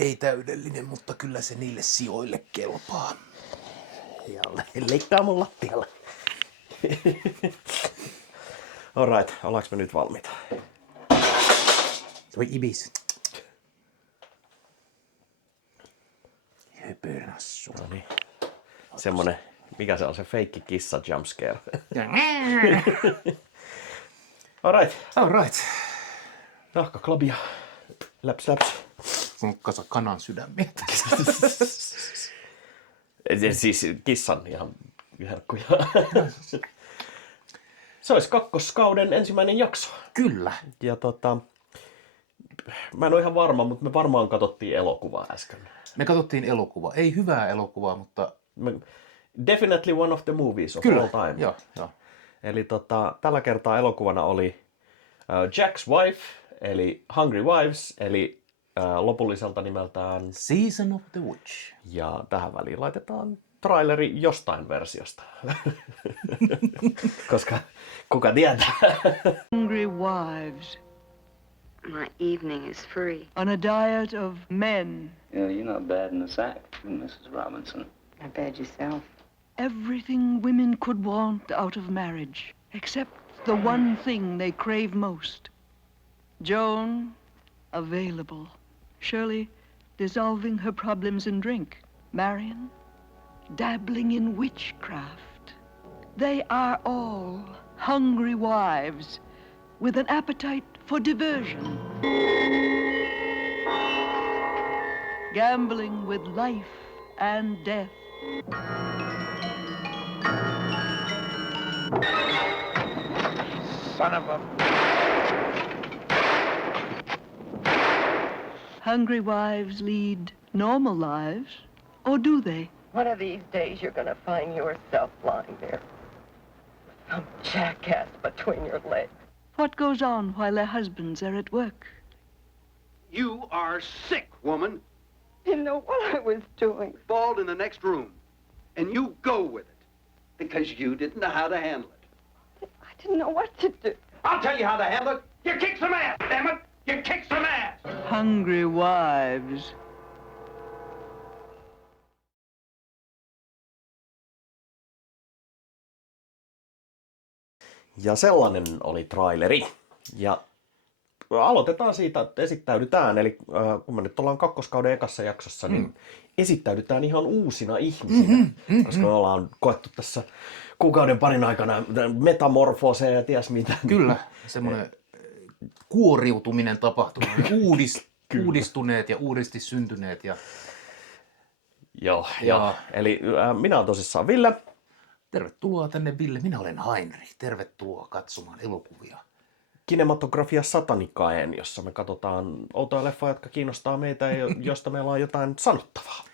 Ei täydellinen, mutta kyllä se niille sijoille kelpaa. Ja leikkaa mun lattialla. Alright, ollaanko me nyt valmiita? Voi ibis. Höpönassu. No niin. Semmonen, mikä se on se feikki kissa jumpscare. Alright. Nahkaklabia. Läps. Kun kasa kanan sydämiä. Siis kissan ihan herkkuja. Se olisi kakkoskauden ensimmäinen jakso. Kyllä. Ja mä en ole ihan varma, mutta me varmaan katsottiin elokuvaa äsken. Me katsottiin elokuvaa. Ei hyvää elokuvaa, mutta... Definitely one of the movies of Kyllä. all time. Joo. Eli tällä kertaa elokuvana oli Jack's Wife, eli Hungry Wives, eli lopulliselta nimeltään Season of the Witch. Ja tähän väliin laitetaan traileri jostain versiosta. Koska kuka tietää. Hungry wives My evening is free. on a diet of men. Yeah, you're not bad in the sack, Mrs. Robinson. Not bad yourself. Everything women could want out of marriage, except the one thing they crave most. Joan, available. Shirley, dissolving her problems in drink. Marion, dabbling in witchcraft. They are all hungry wives with an appetite for diversion. Gambling with life and death. Son of a... Hungry wives lead normal lives, or do they? One of these days you're gonna find yourself lying there. Some jackass between your legs. What goes on while their husbands are at work? You are sick, woman. You know what I was doing? Bald in the next room. And you go with it. Because you didn't know how to handle it. I didn't know what to do. I'll tell you how to handle it. You kick some ass, damn it. You kick some ass. Hungry wives. Ja sellainen oli traileri. Ja aloitetaan siitä, että esittäydytään. Eli kun me nyt ollaan kakkoskauden ekassa jaksossa, niin esittäydytään ihan uusina ihmisinä. Koska me ollaan koettu tässä kuukauden parin aikana metamorfooseja ja ties mitä. Kyllä, semmoinen kuoriutuminen tapahtunut. Uudistuneet ja uudesti syntyneet. Ja... Joo. Eli minä olen tosissaan Ville. Tervetuloa tänne, Ville. Minä olen Heinrich. Tervetuloa katsomaan elokuvia. Kinematografia Satanikaen, jossa me katsotaan outoja leffoja, jotka kiinnostaa meitä ja josta meillä on jotain sanottavaa.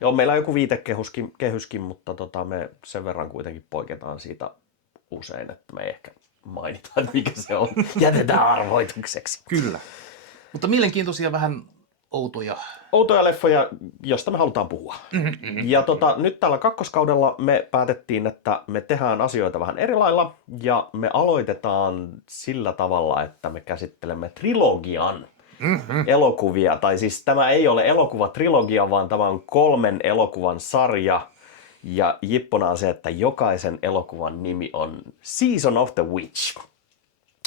Joo, meillä on joku viitekehyskin, mutta me sen verran kuitenkin poiketaan siitä usein, että me ei ehkä mainitaan, mikä se on. Jätetään arvoitukseksi. Kyllä. Mutta mielenkiintoisia vähän outoja. Outoja leffoja, josta me halutaan puhua. Ja nyt tällä kakkoskaudella me päätettiin, että me tehdään asioita vähän eri lailla. Ja me aloitetaan sillä tavalla, että me käsittelemme trilogian elokuvia. Tai siis tämä ei ole elokuvatrilogia, vaan tämä on 3 elokuvan sarja. Ja jippona on se, että jokaisen elokuvan nimi on Season of the Witch.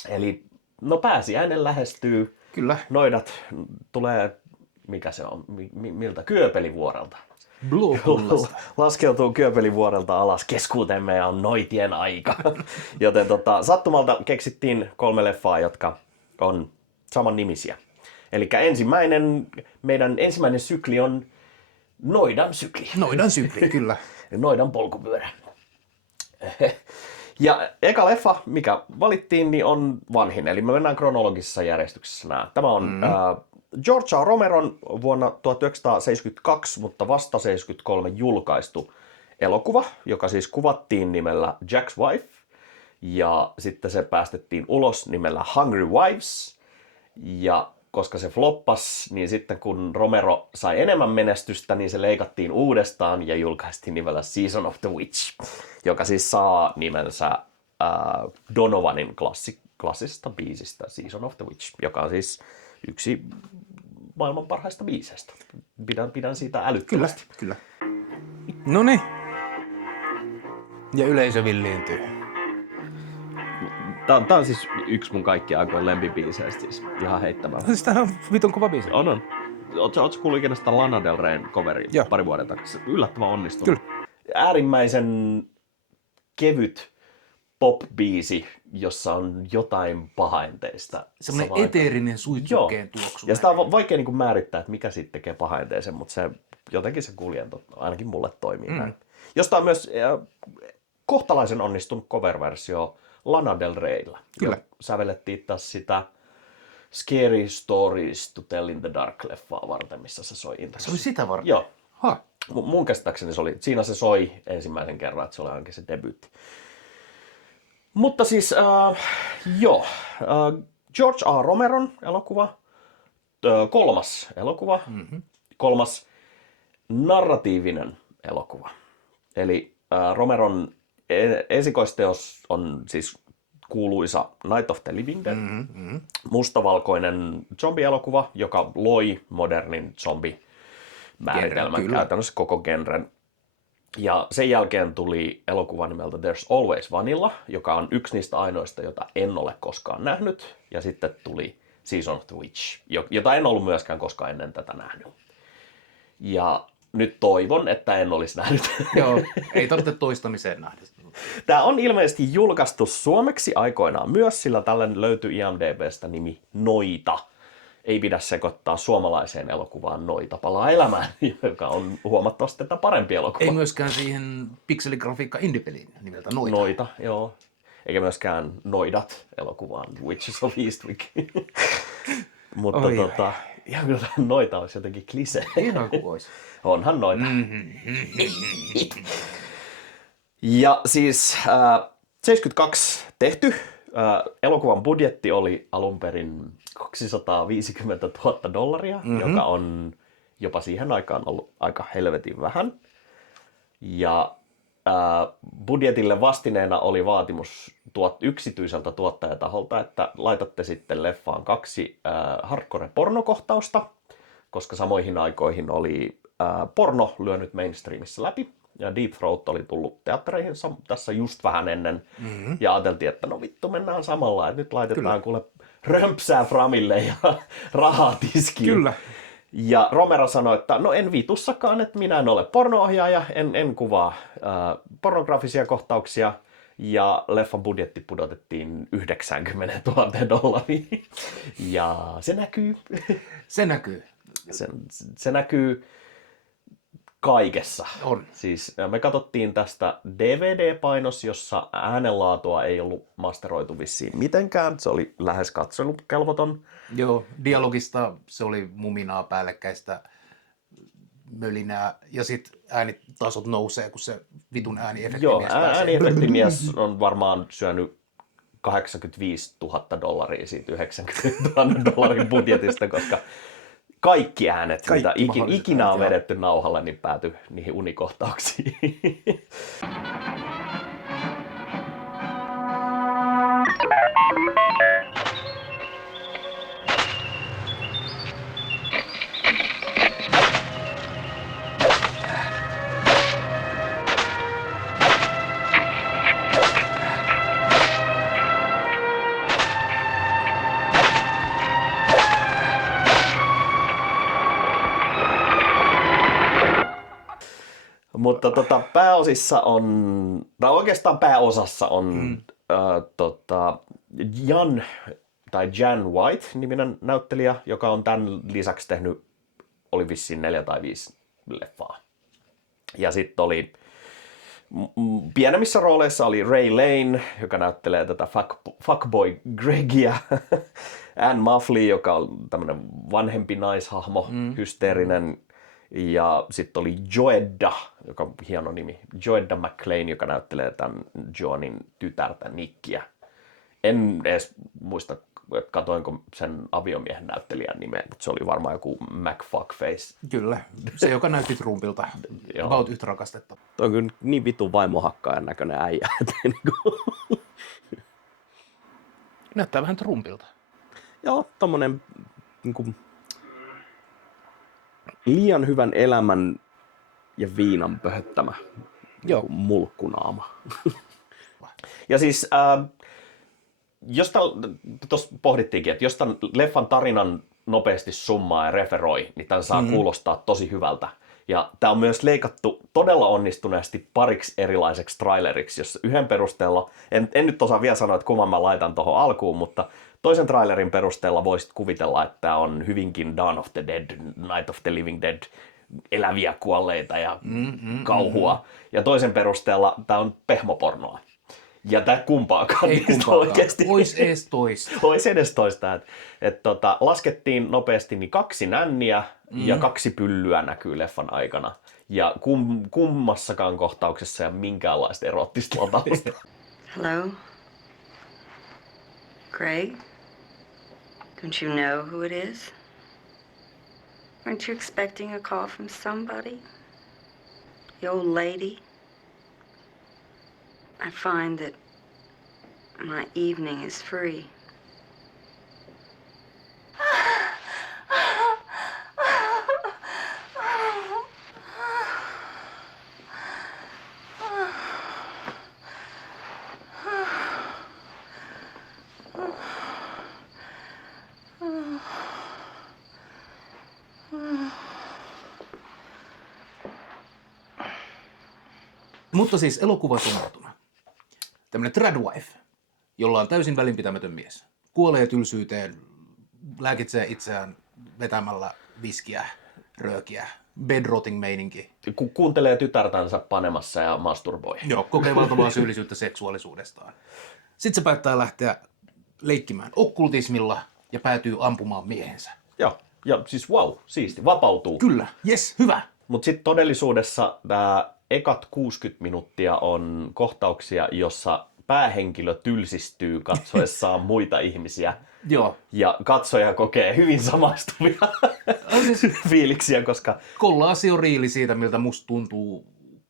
Eli pääsiäinen lähestyy. Kyllä. Noidat tulee, mikä se on, miltä? Kyöpelivuorelta. Blåkullasta. Laskeutuu Kyöpelivuorelta alas keskuutemme ja on noitien aika. Joten sattumalta keksittiin 3 leffaa, jotka on saman nimisiä. Eli meidän ensimmäinen sykli on Noidan sykli. Noidan sykli, kyllä. Noidan polkupyörä. Ja eka leffa, mikä valittiin, niin on vanhin. Eli me mennään kronologisessa järjestyksessä nämä. Tämä on George A. Romeron vuonna 1972, mutta vasta 1973 julkaistu elokuva, joka siis kuvattiin nimellä Jack's Wife. Ja sitten se päästettiin ulos nimellä Hungry Wives. Ja koska se floppasi, niin sitten kun Romero sai enemmän menestystä, niin se leikattiin uudestaan ja julkaistiin nimellä Season of the Witch, joka siis saa nimensä Donovanin klassisesta biisistä Season of the Witch, joka on siis yksi maailman parhaista biiseistä. Pidän siitä älyttömästi. Kyllä. Noniin. Ja yleisö villiintyy. Tää on siis yksi mun kaikkien aikojen lempibiiseistä, siis ihan heittämällä. Siis tää on vitun kova biisi. On. Ootko kuullut ikinä sitä Lana Del Reyn coveria Joo. pari vuoden takaisin? Yllättävän onnistunut. Kyllä. Äärimmäisen kevyt pop-biisi, jossa on jotain pahaenteista. Semmoinen eteerinen suitsukkeen tuoksu. Ja sitä on vaikea niin kuin määrittää, että mikä siitä tekee pahaenteisen, mutta jotenkin se kuljento ainakin mulle toimii näin. Josta on myös kohtalaisen onnistunut cover-versio Lana Del Reyllä. Kyllä. Sävellettiin taas sitä Scary Stories to Tell in the Dark-leffaa varten, missä se soi introssa. Se oli sitä varten? Joo. Ha. Mun käsittääkseni siinä se soi ensimmäisen kerran, että se oli ainakin se debyytti. Mutta siis, George A. Romeron elokuva, kolmas elokuva, kolmas narratiivinen elokuva. Eli Romeron esikoisteos on siis kuuluisa Night of the Living Dead, mustavalkoinen zombie-elokuva, joka loi modernin zombie-määritelmän käytännössä koko genren. Ja sen jälkeen tuli elokuva nimeltä There's Always Vanilla, joka on yksi niistä ainoista, jota en ole koskaan nähnyt. Ja sitten tuli Season of the Witch, jota en ollut myöskään koskaan ennen tätä nähnyt. Ja nyt toivon, että en olisi nähnyt. Joo, ei tarvitse toistamiseen nähdä. Tämä on ilmeisesti julkaistu suomeksi aikoinaan myös, sillä tällä löytyy IMDb:stä nimi Noita. Ei pidä sekoittaa suomalaiseen elokuvaan Noita palaa elämään, joka on huomattavasti tätä parempi elokuva. Ei myöskään siihen pikseligrafiikka indie-peliin nimeltä Noita. Noita, joo. Eikä myöskään Noidat elokuvaan Witches of Eastwick. Mutta ihan kyllä Noita olisi jotenkin klise. Ihan kuin olisi. Onhan Noita. Ja siis 72 tehty. Elokuvan budjetti oli alun perin $250,000, joka on jopa siihen aikaan ollut aika helvetin vähän. Ja budjetille vastineena oli vaatimus yksityiseltä tuottajataholta, että laitatte sitten leffaan 2 hardcore-pornokohtausta, koska samoihin aikoihin oli porno lyönyt mainstreamissa läpi. Ja Deep Throat oli tullut teattereihin tässä just vähän ennen. Ja ajateltiin, että no vittu, mennään samalla. Että nyt laitetaan kuule römpsää framille ja rahaa tiskiin. Kyllä. Ja Romero sanoi, että no en vitussakaan, että minä en ole porno-ohjaaja, en kuvaa pornografisia kohtauksia. Ja leffan budjetti pudotettiin $90,000. Ja se näkyy. Se näkyy. Se näkyy kaikessa. On. Siis me katsottiin tästä DVD-painos, jossa äänenlaatua ei ollut masteroitu vissiin mitenkään. Se oli lähes katselukelvoton. Joo, dialogista se oli muminaa, päällekkäistä mölinää ja sitten äänitasot nousee, kun se vitun ääniefektimies pääsee. Ääniefektimies on varmaan syönyt $85,000 siitä $90,000 budjetista, koska kaikki äänet, mitä ikinä on vedetty nauhalle, niin päätyi niihin unikohtauksiin. Mutta pääosissa on, tai oikeastaan pääosassa on Jan White-niminen näyttelijä, joka on tämän lisäksi tehnyt, oli vissiin 4 tai 5 leffaa. Ja sitten oli pienemmissä rooleissa oli Ray Lane, joka näyttelee tätä fuckboy Gregia, Anne Muffley, joka on tämmöinen vanhempi naishahmo, hysteerinen. Ja sitten oli Joedda, joka on hieno nimi, Joedda McClane, joka näyttelee tämän Johnin tytärtä Nickiä. En edes muista, katoinko sen aviomiehen näyttelijän nimeä, mutta se oli varmaan joku McFuckface. Kyllä, se joka näytti Trumpilta, about yhtä rakastetta. Tuo on kyllä niin vitun vaimohakkaajan näköinen äijä. Näyttää vähän Trumpilta. Joo, tommonen niinku liian hyvän elämän ja viinan pöhöttämä Joo. mulkkunaama. Ja siis, jos tuossa pohdittiinkin, että jos tämän leffan tarinan nopeasti summaa ja referoi, niin tämän saa kuulostaa tosi hyvältä. Ja tämä on myös leikattu todella onnistuneesti pariksi erilaiseksi traileriksi, jos yhden perusteella, en nyt osaa vielä sanoa, että kumman mä laitan tuohon alkuun, mutta toisen trailerin perusteella voisit kuvitella, että tämä on hyvinkin Dawn of the Dead, Night of the Living Dead, eläviä kuolleita ja kauhua. Ja toisen perusteella tämä on pehmopornoa. Ja tämä kumpaakaan Ei niistä kumpaakaan. oikeasti. Ois edes toista. Olisi edes toista. Laskettiin nopeasti niin 2 nänniä ja 2 pyllyä näkyy leffan aikana. Ja kummassakaan kohtauksessa ei ole minkäänlaista erottista latausta. Hello? Greg? Don't you know who it is? Aren't you expecting a call from somebody? The old lady? I find that my evening is free. Mutta siis elokuva summautuna. Tämmönen tradwife, jolla on täysin välinpitämätön mies. Kuolee tylsyyteen, lääkitsee itseään vetämällä viskiä, röökiä, bedrotting meininki. Kuuntelee tytärtänsä panemassa ja masturboi. Joo, kokee valtavaa syyllisyyttä seksuaalisuudestaan. Sitten se päättää lähteä leikkimään okkultismilla ja päätyy ampumaan miehensä. Joo, ja siis wow, siisti, vapautuu. Kyllä, jes, hyvä. Mutta sitten todellisuudessa tämä ekat 60 minuuttia on kohtauksia, jossa päähenkilö tylsistyy katsoessaan muita ihmisiä. Joo. Ja katsoja kokee hyvin samaistuvia fiiliksiä, koska... Kollaasioriili siitä, miltä musta tuntuu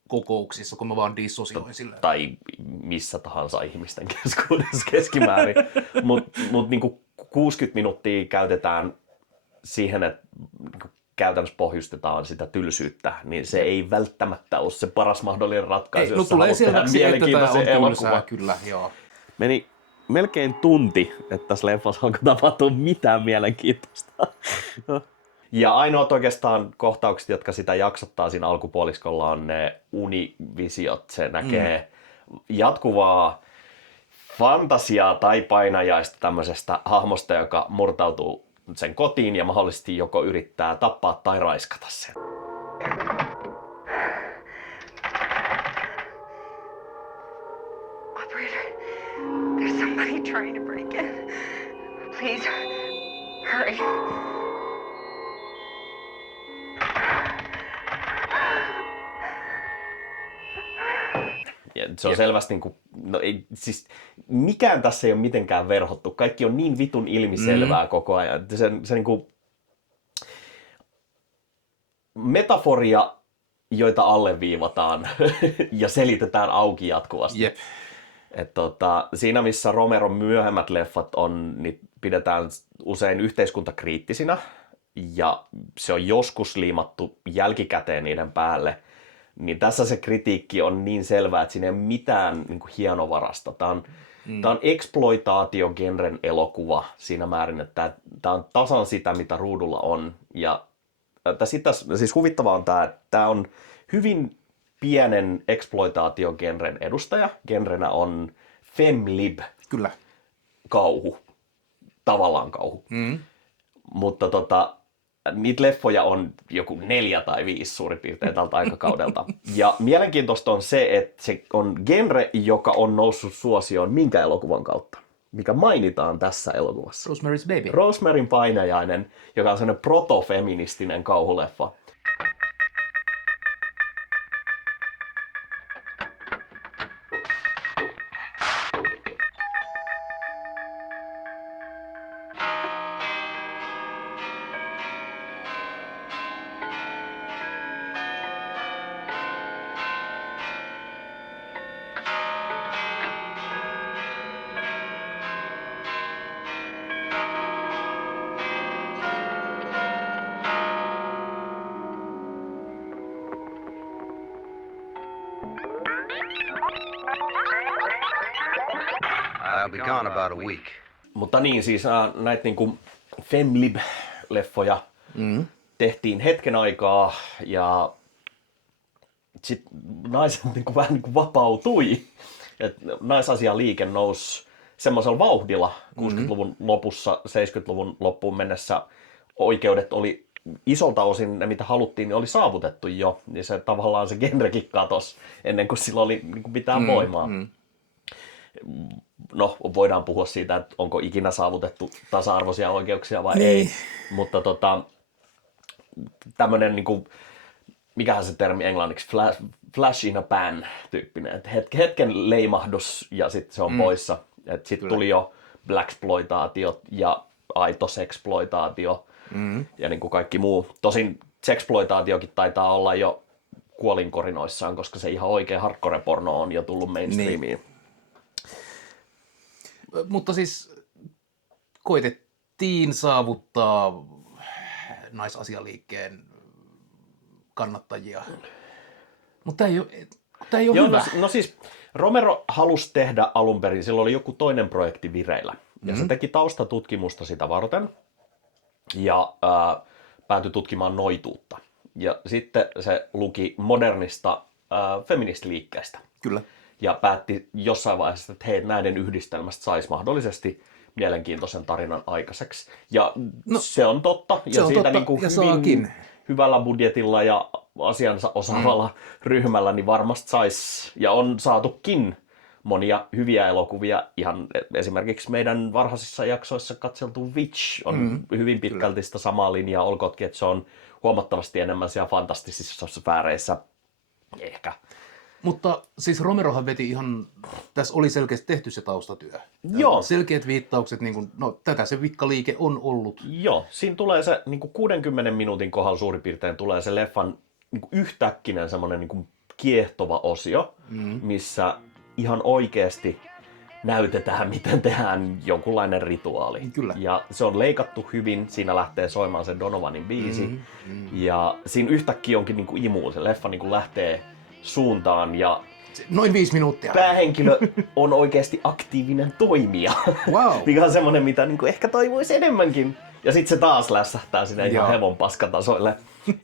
kokouksissa, kun mä vaan dissosioin sillä. Tai missä tahansa ihmisten keskuudessa keskimäärin. Mutta niinku 60 minuuttia käytetään siihen, että niinku käytännössä pohjustetaan sitä tylsyyttä, niin se ei välttämättä ole se paras mahdollinen ratkaisu. Ei, no tulee selväksi, että tämä on tylsää, kyllä, joo. Meni melkein tunti, että tässä leffassa alkoi tapahtua mitään mielenkiintoista. Ja ainoat oikeastaan kohtaukset, jotka sitä jaksottaa siinä alkupuoliskolla, on ne univisiot. Se näkee jatkuvaa fantasiaa tai painajaista tämmöisestä hahmosta, joka murtautuu sen kotiin ja mahdollisesti joko yrittää tappaa tai raiskata sen. Operator, there's somebody trying to break in. Please, hurry. Ja se on selvästi, niin kuin, no ei, siis mikään tässä ei ole mitenkään verhottu. Kaikki on niin vitun ilmiselvää koko ajan. Se niin kuin, metaforia, joita alleviivataan ja selitetään auki jatkuvasti. Jep. Siinä missä Romeron myöhemmät leffat on, niin pidetään usein yhteiskuntakriittisinä ja se on joskus liimattu jälkikäteen niiden päälle. Niin tässä se kritiikki on niin selvää, että siinä ei ole mitään niin kuin hienovarasta. Tämä on exploitaatiogenren elokuva siinä määrin, että tämä on tasan sitä, mitä ruudulla on. Ja siis huvittavaa on tämä, että tämä on hyvin pienen exploitaatiogenren edustaja. Genrenä on femlib. Kyllä. Kauhu. Tavallaan kauhu. Mutta niitä leffoja on joku 4 tai 5 suurin piirtein tältä aikakaudelta. Ja mielenkiintoista on se, että se on genre, joka on noussut suosioon minkä elokuvan kautta, mikä mainitaan tässä elokuvassa. Rosemary's Baby. Rosemaryn painajainen, joka on sellainen protofeministinen kauhuleffa. I'll be gone about a week. Mutta niin, siis näitä niinku Femlib-leffoja tehtiin hetken aikaa ja sit naiset niinku vähän niinku vapautui. Et naisasialiike nousi semmoisella vauhdilla 60-luvun lopussa, 70-luvun loppuun mennessä oikeudet oli isolta osin ne, mitä haluttiin, niin oli saavutettu jo. Niin se tavallaan se genrekin katosi ennen kuin sillä oli niin kuin mitään voimaa. No, voidaan puhua siitä, että onko ikinä saavutettu tasa-arvoisia oikeuksia vai ei. Mutta tämmöinen, niin kuin, mikähän se termi englanniksi, flash in a pan tyyppinen. Että hetken leimahdus ja sitten se on poissa. Sitten tuli jo blaxploitaatio ja aito sexploitaatio ja niin kuin kaikki muu. Tosin sexploitaatiokin taitaa olla jo kuolinkorinoissaan, koska se ihan oikea hardcore-porno on jo tullut mainstreamiin. Mutta siis koitettiin saavuttaa naisasialiikkeen kannattajia. Mutta tämä ei ole hyvä. No siis Romero halusi tehdä alun perin, sillä oli joku toinen projekti vireillä. Ja se teki taustatutkimusta sitä varten ja päätyi tutkimaan noituutta. Ja sitten se luki modernista feministiliikkeestä. Kyllä. Ja päätti jossain vaiheessa, että hei, näiden yhdistelmästä saisi mahdollisesti mielenkiintoisen tarinan aikaiseksi. Ja se on totta. Se on siitä totta, niin kuin ja hyvin saakin. Hyvällä budjetilla ja asiansa osaavalla ryhmällä niin varmasti saisi, ja on saatukin monia hyviä elokuvia. Ihan esimerkiksi meidän varhaisissa jaksoissa katseltu Witch on hyvin pitkälti sitä samaa linjaa, olkoonkin, että se on huomattavasti enemmän siellä fantastisissa sfääreissä ehkä. Mutta siis Romerohan veti ihan, tässä oli selkeästi tehty se taustatyö. Joo. Selkeät viittaukset, niin kuin, no tätä se vikkaliike on ollut. Joo, siinä tulee se niin kuin 60 minuutin kohdalla suurin piirtein tulee se leffan niin kuin yhtäkkinen semmoinen niin kuin kiehtova osio, missä ihan oikeasti näytetään, miten tehdään jonkunlainen rituaali. Kyllä. Ja se on leikattu hyvin, siinä lähtee soimaan se Donovanin biisi. Ja siinä yhtäkkiä onkin niin kuin imu, se leffa niin kuin lähtee suuntaan ja Noin 5 minuuttia. päähenkilö on oikeasti aktiivinen toimija, Wow. mikä on semmoinen, mitä niin kuin ehkä toivoisi enemmänkin. Ja sitten se taas lässähtää sinne ihan hevon paskatasoille.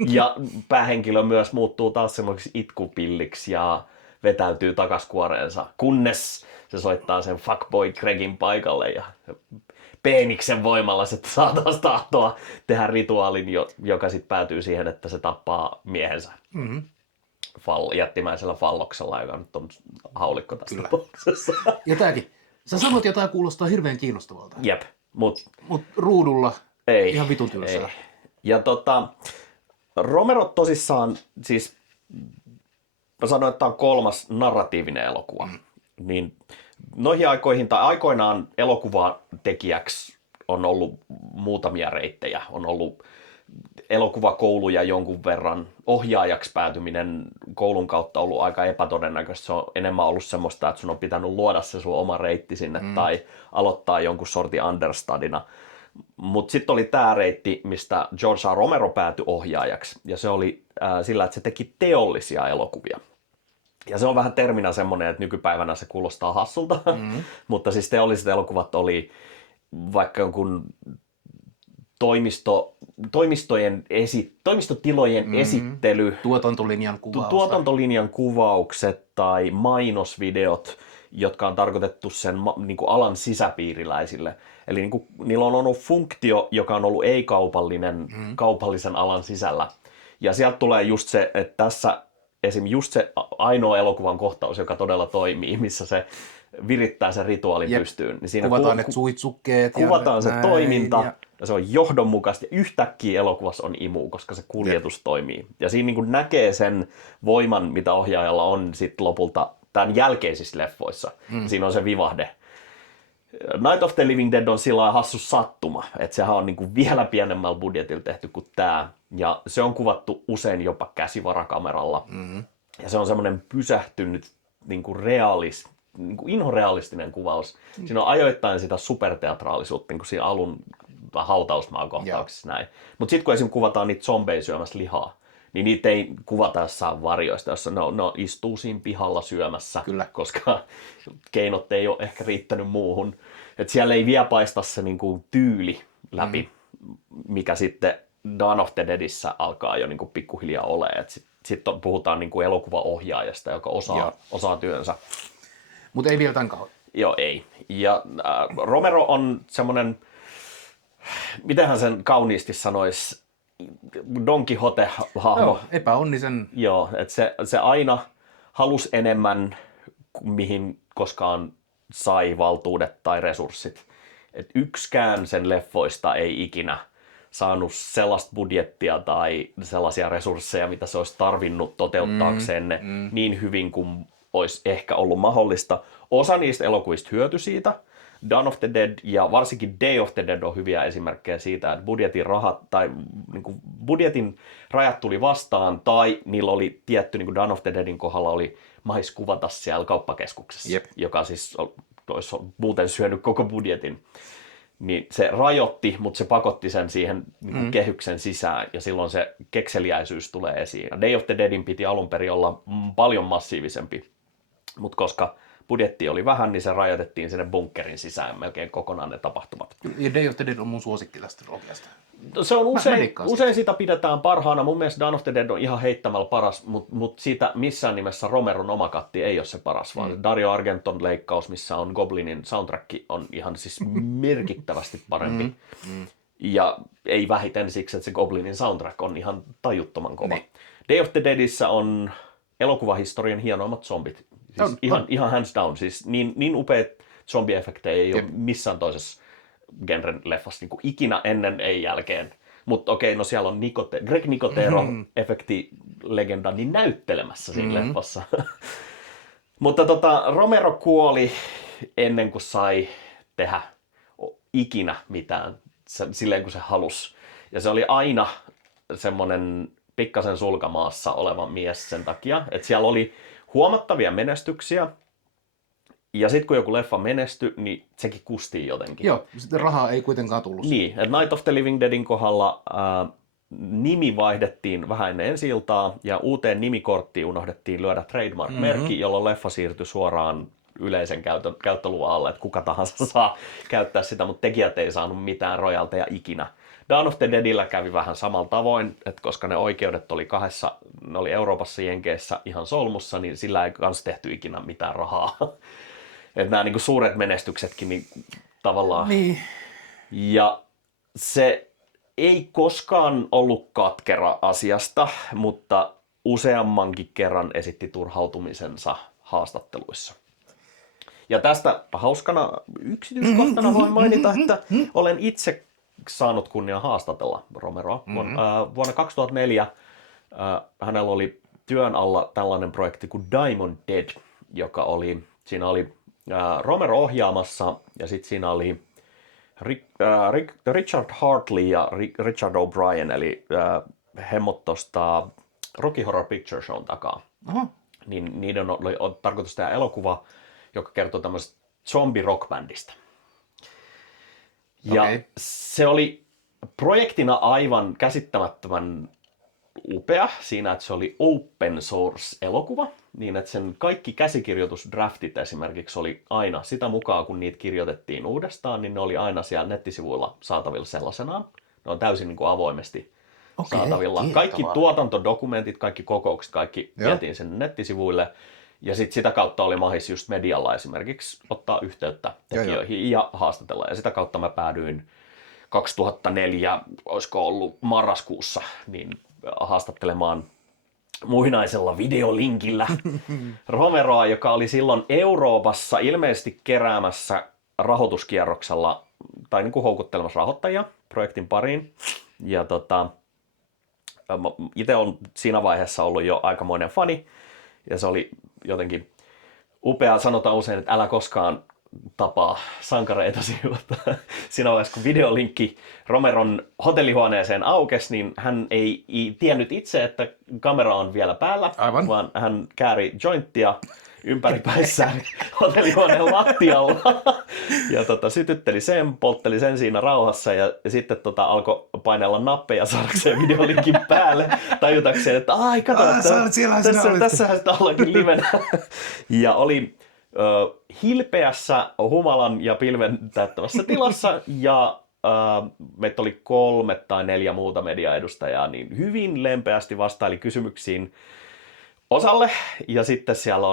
Ja päähenkilö myös muuttuu taas semmoiksi itkupilliksi ja vetäytyy takaskuoreensa, kunnes se soittaa sen fuckboy Gregin paikalle ja peeniksen voimalla se saa taas tahtoa tehdä rituaalin, joka sitten päätyy siihen, että se tappaa miehensä. Jättimäisellä falloksella, joka nyt on haulikko tässä tapauksessa. Ja tääkin. Sä sanot, että tämä kuulostaa hirveän kiinnostavalta. Jep, mut ruudulla ei, ihan vitun tylsää. ei. Ja Romero tosissaan, siis mä sanoin, että tämä on 3. narratiivinen elokuva. Niin noihin aikoihin tai aikoinaan elokuvatekijäksi on ollut muutamia reittejä. On ollut elokuvakouluja jonkun verran. Ohjaajaksi päätyminen koulun kautta on ollut aika epätodennäköistä. Se on enemmän ollut semmoista, että sun on pitänyt luoda se sun oma reitti sinne tai aloittaa jonkun sortin understudina. Mutta sitten oli tämä reitti, mistä George A. Romero päätyi ohjaajaksi. Ja se oli sillä, että se teki teollisia elokuvia. Ja se on vähän terminä semmoinen, että nykypäivänä se kuulostaa hassulta. Mutta siis teolliset elokuvat oli vaikka jonkun toimistotilojen esittely, tuotantolinjan kuvaukset tai mainosvideot, jotka on tarkoitettu sen niin kuin alan sisäpiiriläisille. Eli niin kuin, niillä on ollut funktio, joka on ollut ei-kaupallinen kaupallisen alan sisällä. Ja sieltä tulee just se, että tässä esim. Just se ainoa elokuvan kohtaus, joka todella toimii, missä se virittää sen rituaalin pystyyn. Niin siinä kuvataan ne suitsukkeet. Kuvataan se toiminta ja se on johdonmukaista. Ja yhtäkkiä elokuvassa on imu, koska se kuljetus toimii. Ja siinä niin kuin näkee sen voiman, mitä ohjaajalla on sit lopulta tämän jälkeisissä leffoissa. Siinä on se vivahde. Night of the Living Dead on sillä hassu sattuma, että sehän on niin kuin vielä pienemmällä budjetilla tehty kuin tämä. Ja se on kuvattu usein jopa käsivarakameralla. Ja se on semmoinen pysähtynyt niin kuin niin kuin inhorealistinen kuvaus. Siinä on ajoittain sitä superteatraalisuutta, niin kuin siinä alun hautausmaan kohtauksessa näin. Mutta sitten kun esimerkiksi kuvataan niitä zombeja syömässä lihaa, niin niitä ei kuvata jossain varjoista, jossa ne istuu siinä pihalla syömässä, Kyllä. koska keinot ei ole ehkä riittänyt muuhun. Et siellä ei vielä paista se niinku tyyli läpi, mikä sitten Dawn of the Deadissä alkaa jo niinku pikkuhiljaa olemaan. Sitten puhutaan niinku elokuvaohjaajasta, joka osaa työnsä. Mutta ei vielä tämän kautta. Joo, ei. Ja Romero on semmoinen, mitenhän sen kauniisti sanoisi, Don Quixote-hahmo. Joo, epäonnisen. Joo, että se aina halusi enemmän kuin mihin koskaan sai valtuudet tai resurssit. Et yksikään sen leffoista ei ikinä saanut sellaista budjettia tai sellaisia resursseja, mitä se olisi tarvinnut toteuttaakseen ne niin hyvin kuin olisi ehkä ollut mahdollista. Osa niistä elokuvista hyötyi siitä. Dawn of the Dead ja varsinkin Day of the Dead on hyviä esimerkkejä siitä, että budjetin rajat tuli vastaan tai niillä oli tietty, niin kuin Dawn of the Deadin kohdalla oli mahis kuvata siellä kauppakeskuksessa, Jep. joka siis olisi muuten syönyt koko budjetin. Niin se rajoitti, mutta se pakotti sen siihen niin kehyksen sisään ja silloin se kekseliäisyys tulee esiin. Ja Day of the Deadin piti alun perin olla paljon massiivisempi, mutta koska budjetti oli vähän, niin se rajoitettiin sinne bunkkerin sisään melkein kokonaan ne tapahtumat. Ja Day of the Dead on mun suosikki tästä trilogiasta. Se on dikkaan usein sitä pidetään parhaana. Mun mielestä Dawn of the Dead on ihan heittämällä paras, mutta siitä missään nimessä Romeron oma katti ei ole se paras, vaan Dario Argenton leikkaus, missä on Goblinin soundtrack, on ihan siis merkittävästi parempi. Ja ei vähiten siksi, että se Goblinin soundtrack on ihan tajuttoman kova. Niin. Day of the Deadissä on elokuvahistorian hienoimmat zombit. Siis ihan hands down. Siis niin upeat zombiefektejä ei ole missään toisessa genren leffassa niin kuin ikinä ennen ei jälkeen. Mutta okei, no siellä on Greg Nicotero efektilegenda niin näyttelemässä siinä leffassa. Mutta Romero kuoli ennen kuin sai tehdä ikinä mitään silleen kuin se halusi. Ja se oli aina semmoinen pikkasen sulkamaassa oleva mies sen takia, että siellä oli huomattavia menestyksiä, ja sitten kun joku leffa menestyi, niin sekin kustii jotenkin. Joo, sitten rahaa ei kuitenkaan tullut. Niin, että Night of the Living Deadin kohdalla nimi vaihdettiin vähän ennen ensi-iltaa, ja uuteen nimikorttiin unohdettiin lyödä trademark-merkki, jolloin leffa siirtyi suoraan yleisen käyttöluvan alle, että kuka tahansa saa käyttää sitä, mutta tekijät ei saanut mitään rojalteja ikinä. Dawn of the Deadillä kävi vähän samalla tavoin, että koska ne oikeudet oli ne oli Euroopassa Jenkeissä ihan solmussa, niin sillä ei kans tehty ikinä mitään rahaa. Että nämä niinku suuret menestyksetkin niin tavallaan. Niin. Ja se ei koskaan ollut katkera asiasta, mutta useammankin kerran esitti turhautumisensa haastatteluissa. Ja tästä hauskana yksityiskohtana voin mainita, että olen itse saanut kunnia haastatella Romeroa. Vuonna 2004 hänellä oli työn alla tällainen projekti kuin Diamond Dead, siinä oli Romero ohjaamassa ja sitten siinä oli Richard Hartley ja Richard O'Brien, eli hemmot tuosta Rocky Horror Picture Shown takaa. Aha. Niin niiden oli tarkoitus tehdä elokuva, joka kertoo tämmöisestä zombie-rockbändistä. Ja se oli projektina aivan käsittämättömän upea siinä, että se oli open source-elokuva, niin että sen kaikki käsikirjoitusdraftit esimerkiksi oli aina sitä mukaan, kun niitä kirjoitettiin uudestaan, niin ne oli aina siellä nettisivuilla saatavilla sellaisenaan. Ne on täysin niin kuin avoimesti saatavilla. Kaikki tuotantodokumentit, kaikki kokoukset, kaikki vietiin sinne nettisivuille. Ja sitten sitä kautta oli mahis just medialla esimerkiksi ottaa yhteyttä tekijöihin ja haastatella. Ja sitä kautta mä päädyin 2004, olisiko ollut marraskuussa, niin haastattelemaan muinaisella videolinkillä Romeroa, joka oli silloin Euroopassa ilmeisesti keräämässä rahoituskierroksella tai niin kuin houkuttelemassa rahoittajia projektin pariin. Ja itse olen siinä vaiheessa ollut jo aikamoinen fani ja se oli jotenkin upea. Sanotaan usein, että älä koskaan tapaa sankareitasi, mutta siinä vaiheessa kun videolinkki Romeron hotellihuoneeseen aukesi, niin hän ei tiennyt itse, että kamera on vielä päällä, vaan hän kääri jointtia ympäripäissään hotellihuoneen lattialla. Ja sytytteli sen, poltteli sen siinä rauhassa ja sitten alkoi painella nappeja saadakseen videolinkin päälle, tajutakseen, että ai kato, tässähän sitä ollaankin livenä. Ja oli hilpeässä humalan ja pilven täyttävässä tilassa ja meitä oli 3 tai 4 muuta mediaedustajaa, niin hyvin lempeästi vastaili kysymyksiin osalle. Ja sitten siellä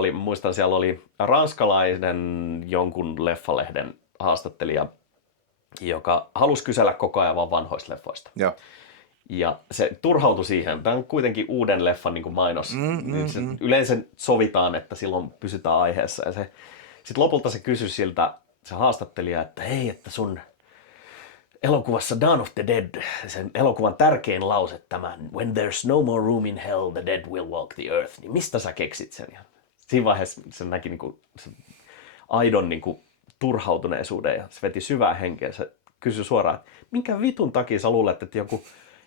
oli ranskalainen jonkun leffalehden haastattelija, joka halusi kysellä koko ajan vaan vanhoista leffoista. Joo. Ja se turhautui siihen. Tämä on kuitenkin uuden leffan niin kuin mainos. Yleensä sovitaan, että silloin pysytään aiheessa. Ja sitten lopulta se kysyi siltä se haastattelija, että hei, että sun elokuvassa Dawn of the Dead, sen elokuvan tärkein lause tämä When there's no more room in hell, the dead will walk the earth. Niin mistä sä keksit sen? Ja siinä vaiheessa se näki niinku se aidon niinku turhautuneisuuden ja se veti syvää henkeä. Se kysyi suoraan, että minkä vitun takia sä luulet, että